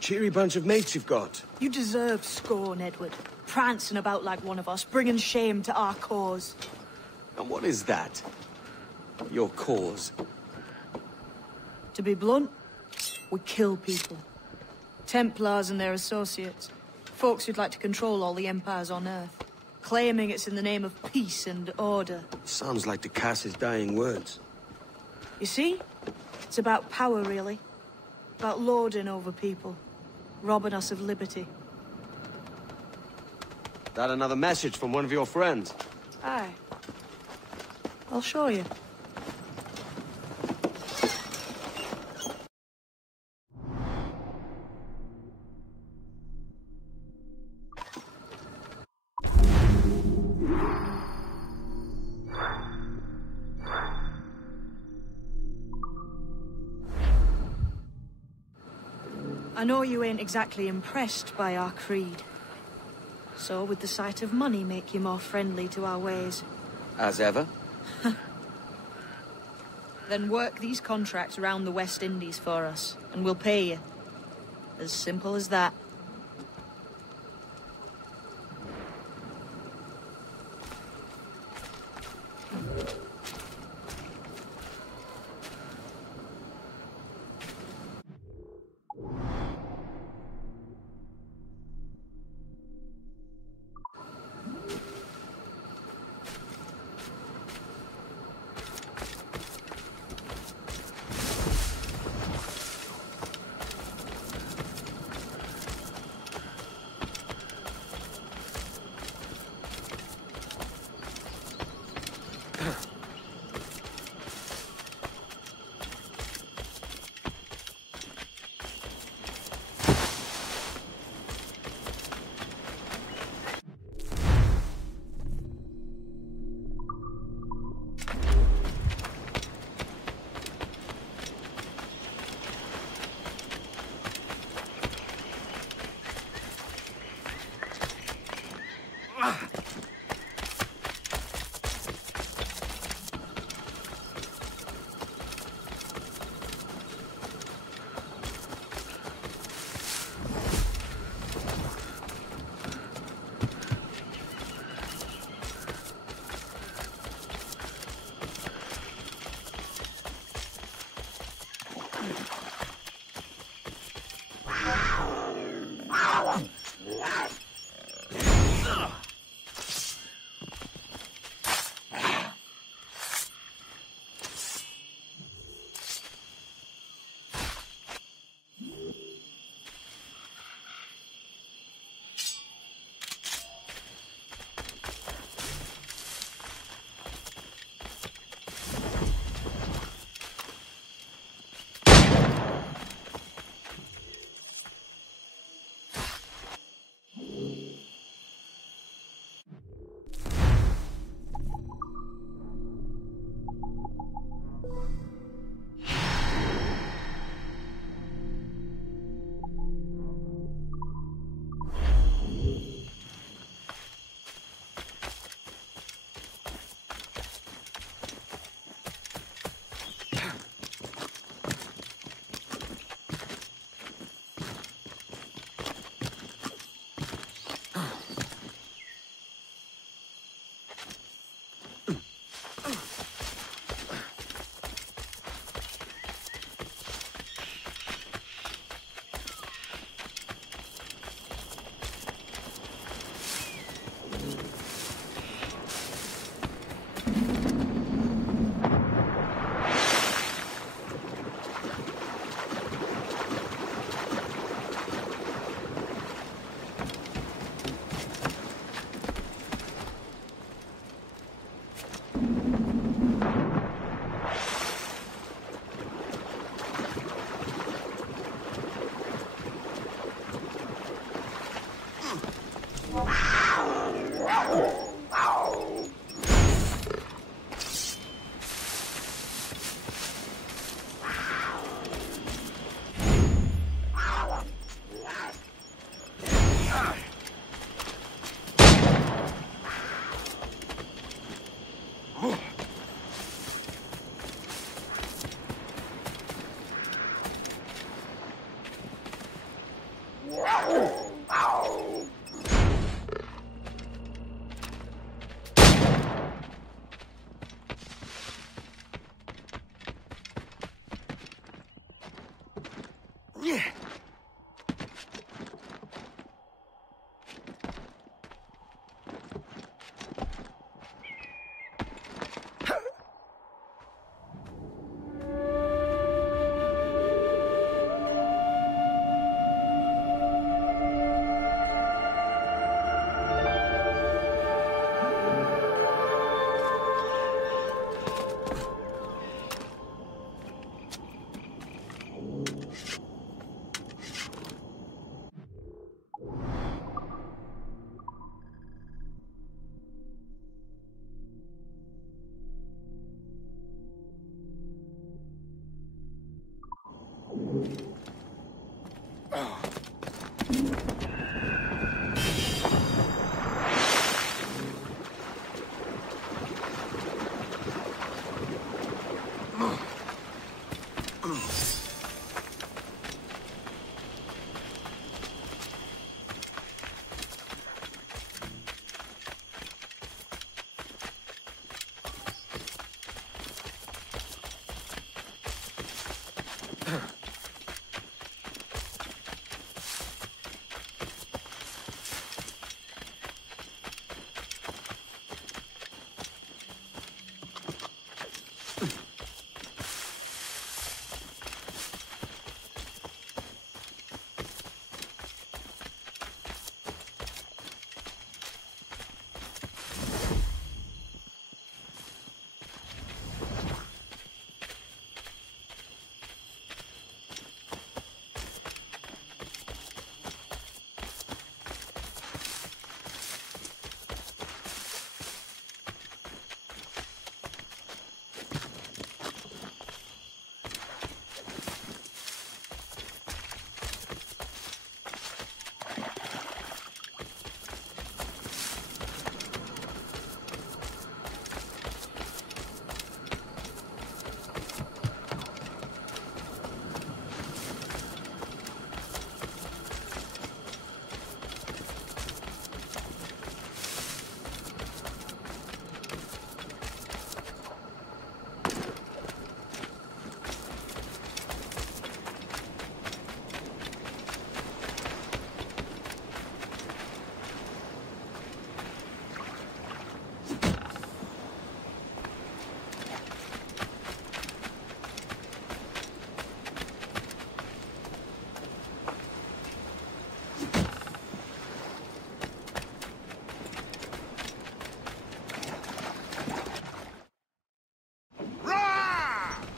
Cheery bunch of mates you've got. You deserve scorn, Edward. Prancing about like one of us, bringing shame to our cause. And what is that? Your cause? To be blunt, we kill people. Templars and their associates. Folks who'd like to control all the empires on Earth. Claiming it's in the name of peace and order. Sounds like Ducass's dying words. You see? It's about power, really. About lording over people. Robbing us of liberty. That another message from one of your friends? Aye. I'll show you. I know you ain't exactly impressed by our creed. So would the sight of money make you more friendly to our ways? As ever. Then work these contracts round the West Indies for us, and we'll pay you. As simple as that. Yeah.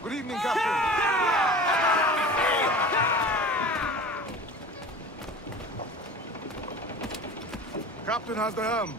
Good evening, Captain. Captain has the helm.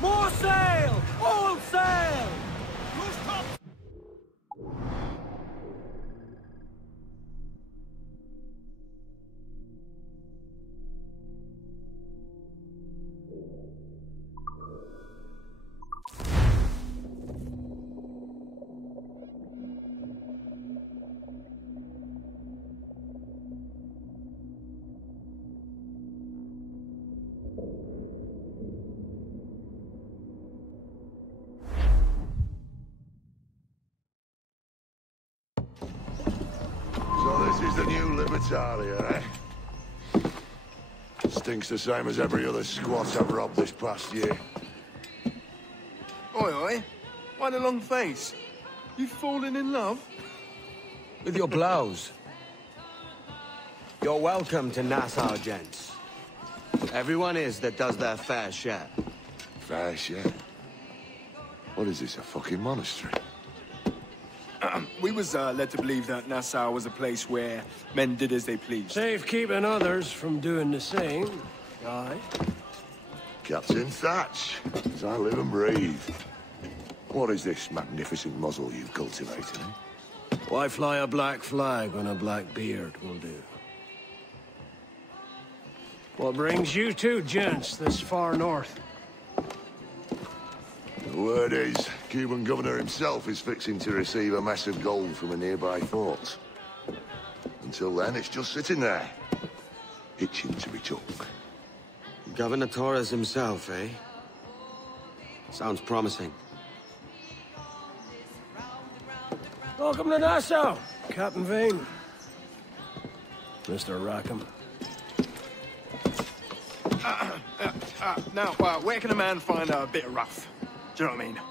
More sail! All sail! So this is the new Libertalia, eh? Stinks the same as every other squat I've robbed this past year. Oi, oi. Why the long face? You've fallen in love? With your blouse. You're welcome to Nassau, gents. Everyone is that does their fair share. Fair share? What is this, a fucking monastery? We was led to believe that Nassau was a place where men did as they pleased. Safe keeping others from doing the same. Aye. Captain Thatch, as I live and breathe. What is this magnificent muzzle you've cultivated, eh? Why fly a black flag when a black beard will do? What brings you two gents this far north? Word is, Cuban governor himself is fixing to receive a mass of gold from a nearby fort. Until then, it's just sitting there, itching to be took. Governor Torres himself, eh? Sounds promising. Welcome to Nassau, Captain Vane. Mr. Rackham. Now, where can a man find a bit of rough? Do you know what I mean?